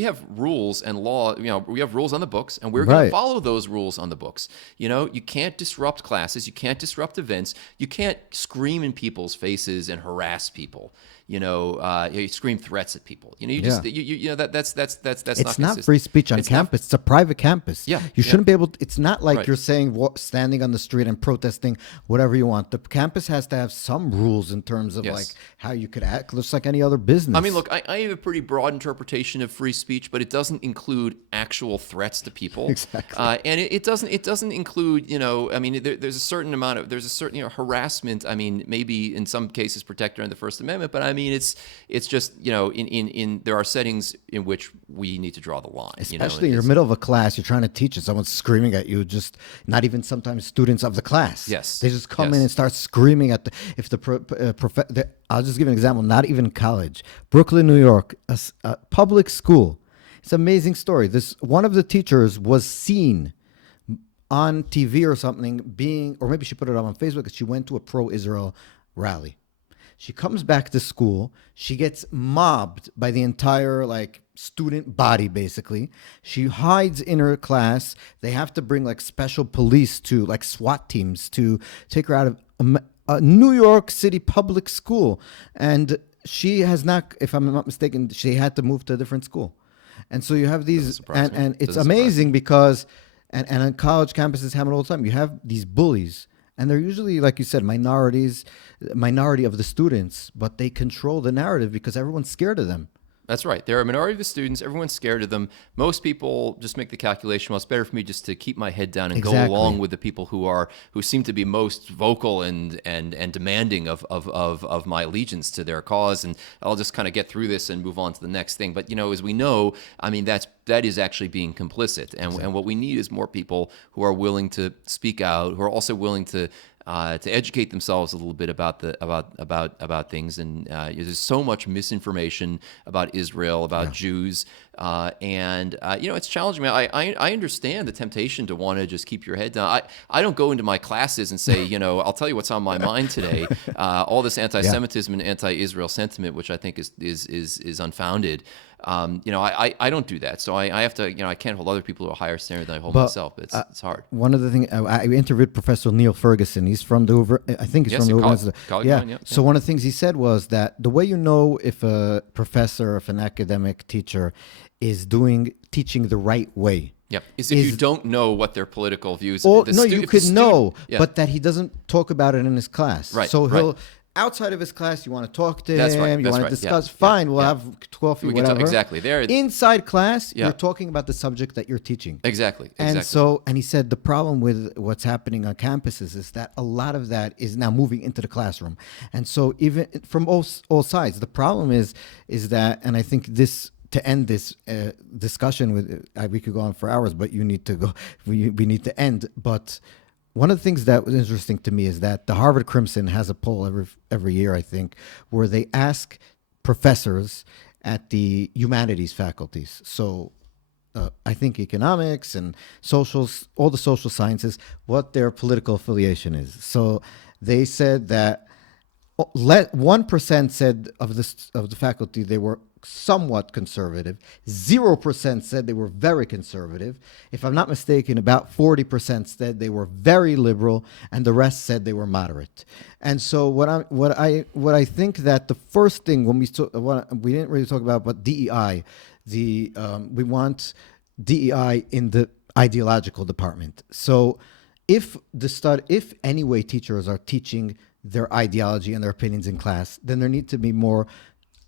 have rules and law, we have rules on the books, and we're going to follow those rules on the books. You can't disrupt classes, you can't disrupt events, you can't scream in people's faces and harass people. you scream threats at people. You Yeah. that's It's not not consistent. free speech on It's not. campus. It's a private campus. Yeah, You yeah. shouldn't be able to, it's not like Right. you're saying standing on the street and protesting whatever you want. The campus has to have some rules in terms of Yes. like how you could act just like any other business. I mean, look, I have a pretty broad interpretation of free speech, but it doesn't include actual threats to people. Exactly. And it doesn't include, I mean, there's a certain amount of, there's a certain, harassment. I mean, maybe in some cases protected under the First Amendment, but I mean, it's just, in there are settings in which we need to draw the line. Especially in the middle of a class, you're trying to teach and someone's screaming at you, just not even sometimes students of the class. Yes. They just come Yes. in and start screaming at if I'll just give an example, not even college. Brooklyn, New York, a public school. It's an amazing story. One of the teachers was seen on TV or something or maybe she put it up on Facebook, she went to a pro-Israel rally. She comes back to school. She gets mobbed by the entire student body, basically. She hides in her class. They have to bring special police to SWAT teams to take her out of a New York City public school. And she has not, if I'm not mistaken, she had to move to a different school. And so you have these, and it's amazing because, and on college campuses happen all the time. You have these bullies. And they're usually, like you said, minority of the students, but they control the narrative because everyone's scared of them. That's right. They're a minority of the students. Everyone's scared of them. Most people just make the calculation, well, it's better for me just to keep my head down and go along with the people who seem to be most vocal and demanding of my allegiance to their cause, and I'll just kind of get through this and move on to the next thing. But as we know, I mean, that is actually being complicit, and what we need is more people who are willing to speak out, who are also willing to educate themselves a little bit about things. And there's so much misinformation about Israel, about Jews, and it's challenging. I understand the temptation to want to just keep your head down. I don't go into my classes and say, I'll tell you what's on my mind today. All this anti-Semitism and anti-Israel sentiment, which I think is unfounded. I don't do that. So I have to, I can't hold other people to a higher standard than I hold myself. It's hard. One of the things, I interviewed Professor Neil Ferguson. He's from the I think he's from the college. Yeah. So one of the things he said was that the way you know if a professor, if an academic teacher is teaching the right way. Yeah, if you don't know what their political views. You could know, but that he doesn't talk about it in his class. Right. So he'll. Outside of his class, you want to talk to him, you want to discuss, Yeah. fine, we'll have coffee, whatever. Exactly. Inside class, you're talking about the subject that you're teaching. Exactly. And he said the problem with what's happening on campuses is that a lot of that is now moving into the classroom. And so even from all sides, the problem is that, and I think to end this discussion we could go on for hours, but you need to go, we need to end, but one of the things that was interesting to me is that the Harvard Crimson has a poll every year, I think, where they ask professors at the humanities faculties. So I think economics and socials, all the social sciences, what their political affiliation is. So they said that 1% said of the faculty they were somewhat conservative. 0% said they were very conservative. If I'm not mistaken, about 40% said they were very liberal, and the rest said they were moderate. And so what I think that the first thing we didn't really talk about, but DEI, we want DEI in the ideological department. So if anyway teachers are teaching their ideology and their opinions in class, then there need to be more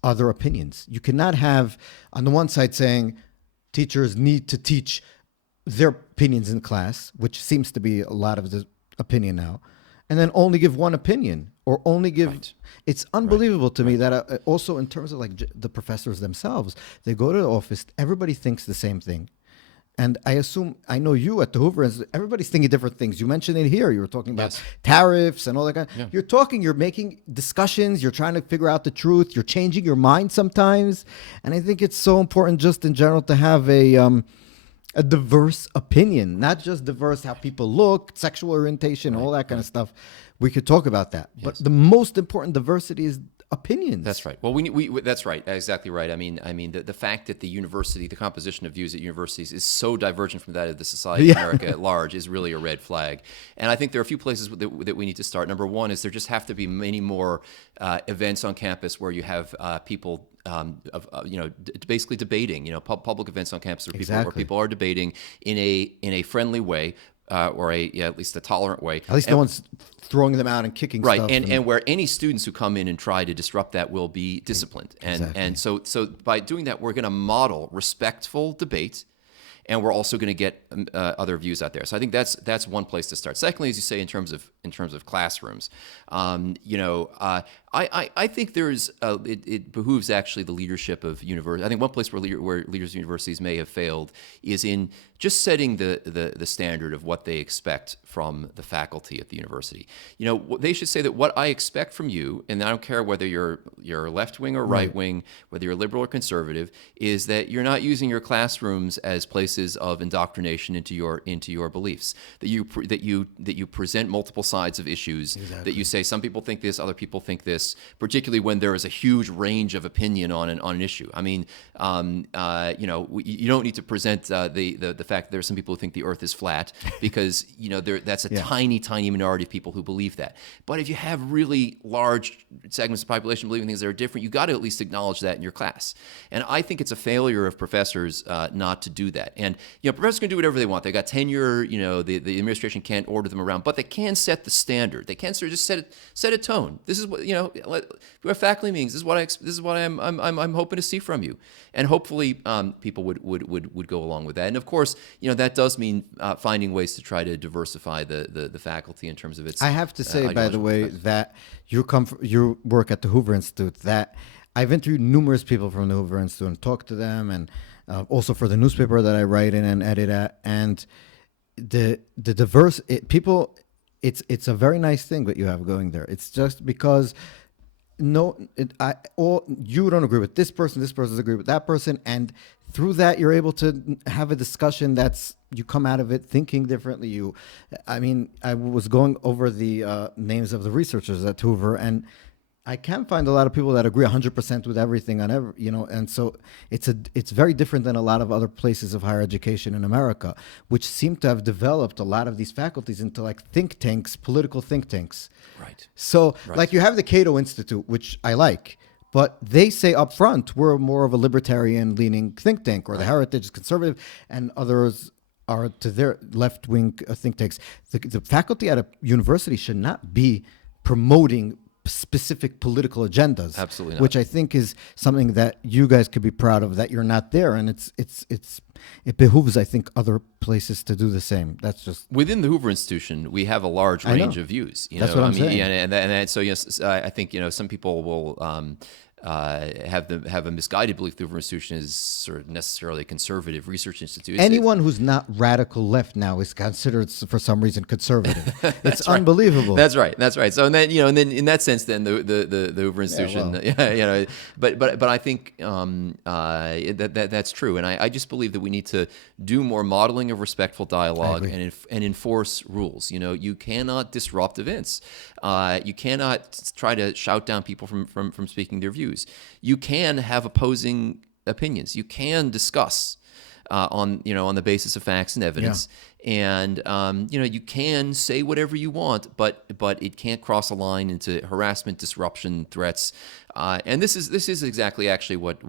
other opinions. You cannot have on the one side saying teachers need to teach their opinions in class, which seems to be a lot of the opinion now, and then only give one opinion or only give. Right. It's unbelievable to me that also in terms of the professors themselves, they go to the office, everybody thinks the same thing. And I know you at the Hoover, everybody's thinking different things. You mentioned it here. You were talking about tariffs and all that kind of. Yeah. You're making discussions. You're trying to figure out the truth. You're changing your mind sometimes. And I think it's so important just in general to have a diverse opinion, not just diverse how people look, sexual orientation, all that kind of stuff. We could talk about that. Yes. But the most important diversity is opinions. That's right. Well, that's right. Exactly right. I mean, the fact that the composition of views at universities is so divergent from that of the society of Yeah. America at large is really a red flag. And I think there are a few places that we need to start. Number one is there just have to be many more events on campus where you have people. Basically debating. Public events on campus where Exactly. people are debating in a friendly way, or at least a tolerant way. At least no one's throwing them out and kicking Right, stuff. and where any students who come in and try to disrupt that will be disciplined, and so by doing that, we're going to model respectful debate, and we're also going to get other views out there. So I think that's one place to start. Secondly, as you say, in terms of classrooms, I think it behooves actually the leadership of universities. I think one place where leaders of universities may have failed is in just setting the standard of what they expect from the faculty at the university. They should say that what I expect from you, and I don't care whether you're left wing or right wing, whether you're liberal or conservative, is that you're not using your classrooms as places of indoctrination into your beliefs. That you present multiple sides of issues. Exactly. That you say some people think this, other people think this, particularly when there is a huge range of opinion on an issue. I mean, you don't need to present the fact that there are some people who think the Earth is flat because that's a tiny minority of people who believe that. But if you have really large segments of the population believing things that are different, you got to at least acknowledge that in your class. And I think it's a failure of professors not to do that. And professors can do whatever they want. They got tenure. The administration can't order them around, but they can set the standard. They can sort of just set a tone. This is what we have faculty meetings. This is what I'm hoping to see from you, and hopefully people would go along with that. And of course, that does mean finding ways to try to diversify the faculty in terms of its. I have to say, by the ideological way, perspective. that you work at the Hoover Institute. That I've interviewed numerous people from the Hoover Institute and talked to them, and also for the newspaper that I write in and edit at. And the diverse people, it's a very nice thing that you have going there. It's just because you don't agree with this person doesn't agree with that person, and through that you're able to have a discussion you come out of it thinking differently. I was going over the names of the researchers at Hoover, and I can find a lot of people that agree 100% with everything on and so it's very different than a lot of other places of higher education in America, which seem to have developed a lot of these faculties into like think tanks, political think tanks. Right. So Right. like you have the Cato Institute, which I like, but they say up front, we're more of a libertarian leaning think tank, or the Heritage is conservative, and others are to their left wing think tanks. The faculty at a university should not be promoting specific political agendas. Absolutely not. Which I think is something that you guys could be proud of, that you're not there, and it behooves, I think, other places to do the same. That's just Within the Hoover Institution, we have a large I know. range of views. That's what I'm saying. So yes, I think some people will have a misguided belief the Hoover Institution is sort of necessarily a conservative research institute. anyone who's not radical left now is considered for some reason conservative. It's right. unbelievable. That's right. So and then in that sense, then the Hoover Institution, but I think that's true, and I just believe that we need to do more modeling of respectful dialogue and enforce rules. You cannot disrupt events. You cannot try to shout down people from speaking their views. You can have opposing opinions. You can discuss on the basis of facts and evidence. And you can say whatever you want, but it can't cross a line into harassment, disruption, threats. And this is exactly actually what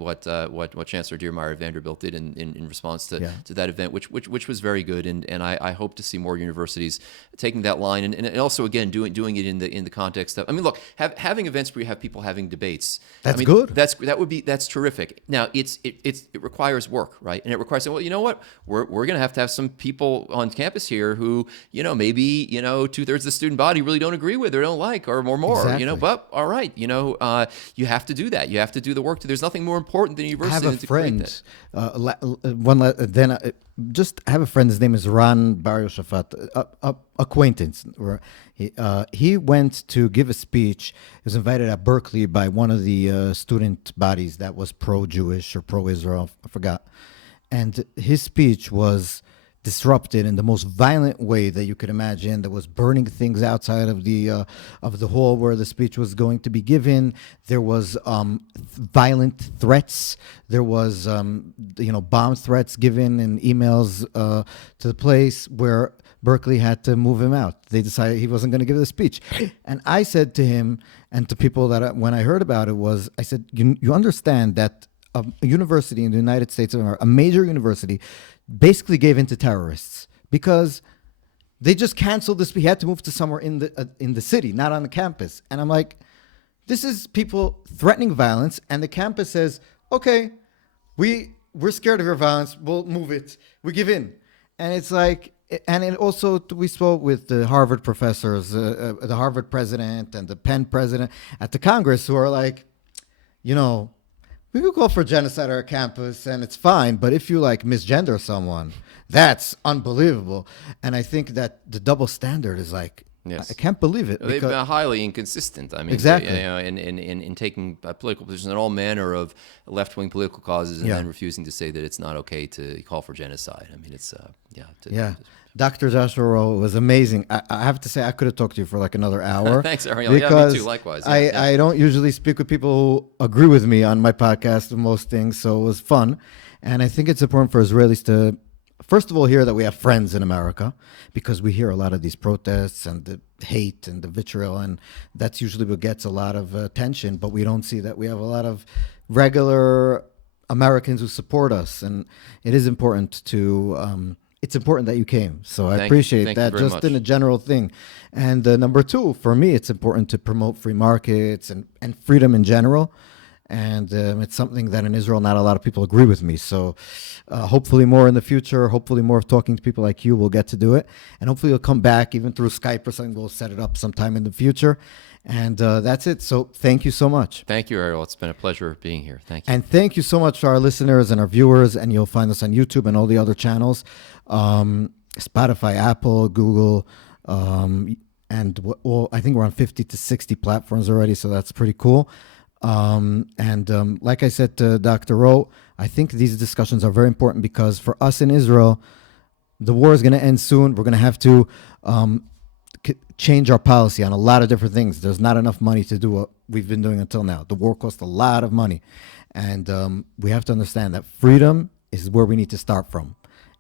Chancellor Diermeier at Vanderbilt did in response to that event, which was very good. And I hope to see more universities taking that line and also again doing it in the context of, look, having events where you have people having debates. That's good. That's terrific. Now it requires work, right? And it requires saying, well, you know what, we're going to have some people on campus here who maybe 2/3 of the student body really don't agree with or don't like or more. Exactly. But all right, you have to do that. You have to do the work. There's nothing more important than I university have than a to create friend. Just have a friend. His name is Ran Bar Yoshafat, acquaintance. He went to give a speech. He was invited at Berkeley by one of the student bodies that was pro-Jewish or pro-Israel. I forgot. And his speech was disrupted in the most violent way that you could imagine. There was burning things outside of the hall where the speech was going to be given. There was violent threats. There was bomb threats given and emails to the place where Berkeley had to move him out. They decided he wasn't going to give the speech. And I said to him and to people when I heard about it I said, you understand that a university in the United States of America, a major university, basically gave in to terrorists because they just canceled this. He had to move to somewhere in the city, not on the campus. And I'm like, this is people threatening violence, and the campus says, okay, we're scared of your violence. We'll move it. We give in. And it's like, and it also, we spoke with the Harvard professors, the Harvard president and the Penn president at the Congress, who are like, we could call for genocide on our campus and it's fine, but if you misgender someone, that's unbelievable. And I think that the double standard is Yes. I can't believe it. They've been highly inconsistent. I mean, Exactly. in taking political positions on all manner of left-wing political causes, and then refusing to say that it's not okay to call for genocide. I mean, it's Dr. Joshua Rauh was amazing. I have to say, I could have talked to you for another hour. Thanks, Ariel. Because me too. Likewise. I don't usually speak with people who agree with me on my podcast on most things, so it was fun. And I think it's important for Israelis to, first of all, hear that we have friends in America, because we hear a lot of these protests and the hate and the vitriol, and that's usually what gets a lot of attention, but we don't see that we have a lot of regular Americans who support us, and it is important to... it's important that you came. So I appreciate that just much. In a general thing. And number two, for me, it's important to promote free markets and freedom in general. And it's something that in Israel, not a lot of people agree with me. So hopefully more in the future, hopefully more of talking to people like you will get to do it. And hopefully you'll come back even through Skype or something. We'll set it up sometime in the future. And that's it. So thank you so much. Thank you, Ariel. It's been a pleasure being here. Thank you. And thank you so much to our listeners and our viewers. And you'll find us on YouTube and all the other channels. Spotify, Apple, Google, and I think we're on 50 to 60 platforms already. So that's pretty cool. Like I said to Dr. Rauh, I think these discussions are very important because for us in Israel, the war is going to end soon. We're going to have to change our policy on a lot of different things. There's not enough money to do what we've been doing until now. The war cost a lot of money. And we have to understand that freedom is where we need to start from.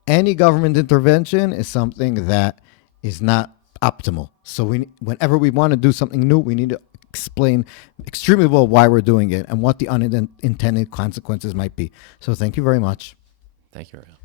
Any government intervention is something that is not optimal. So whenever we want to do something new, we need to explain extremely well why we're doing it and what the unintended consequences might be. So thank you very much. Thank you, Ariel.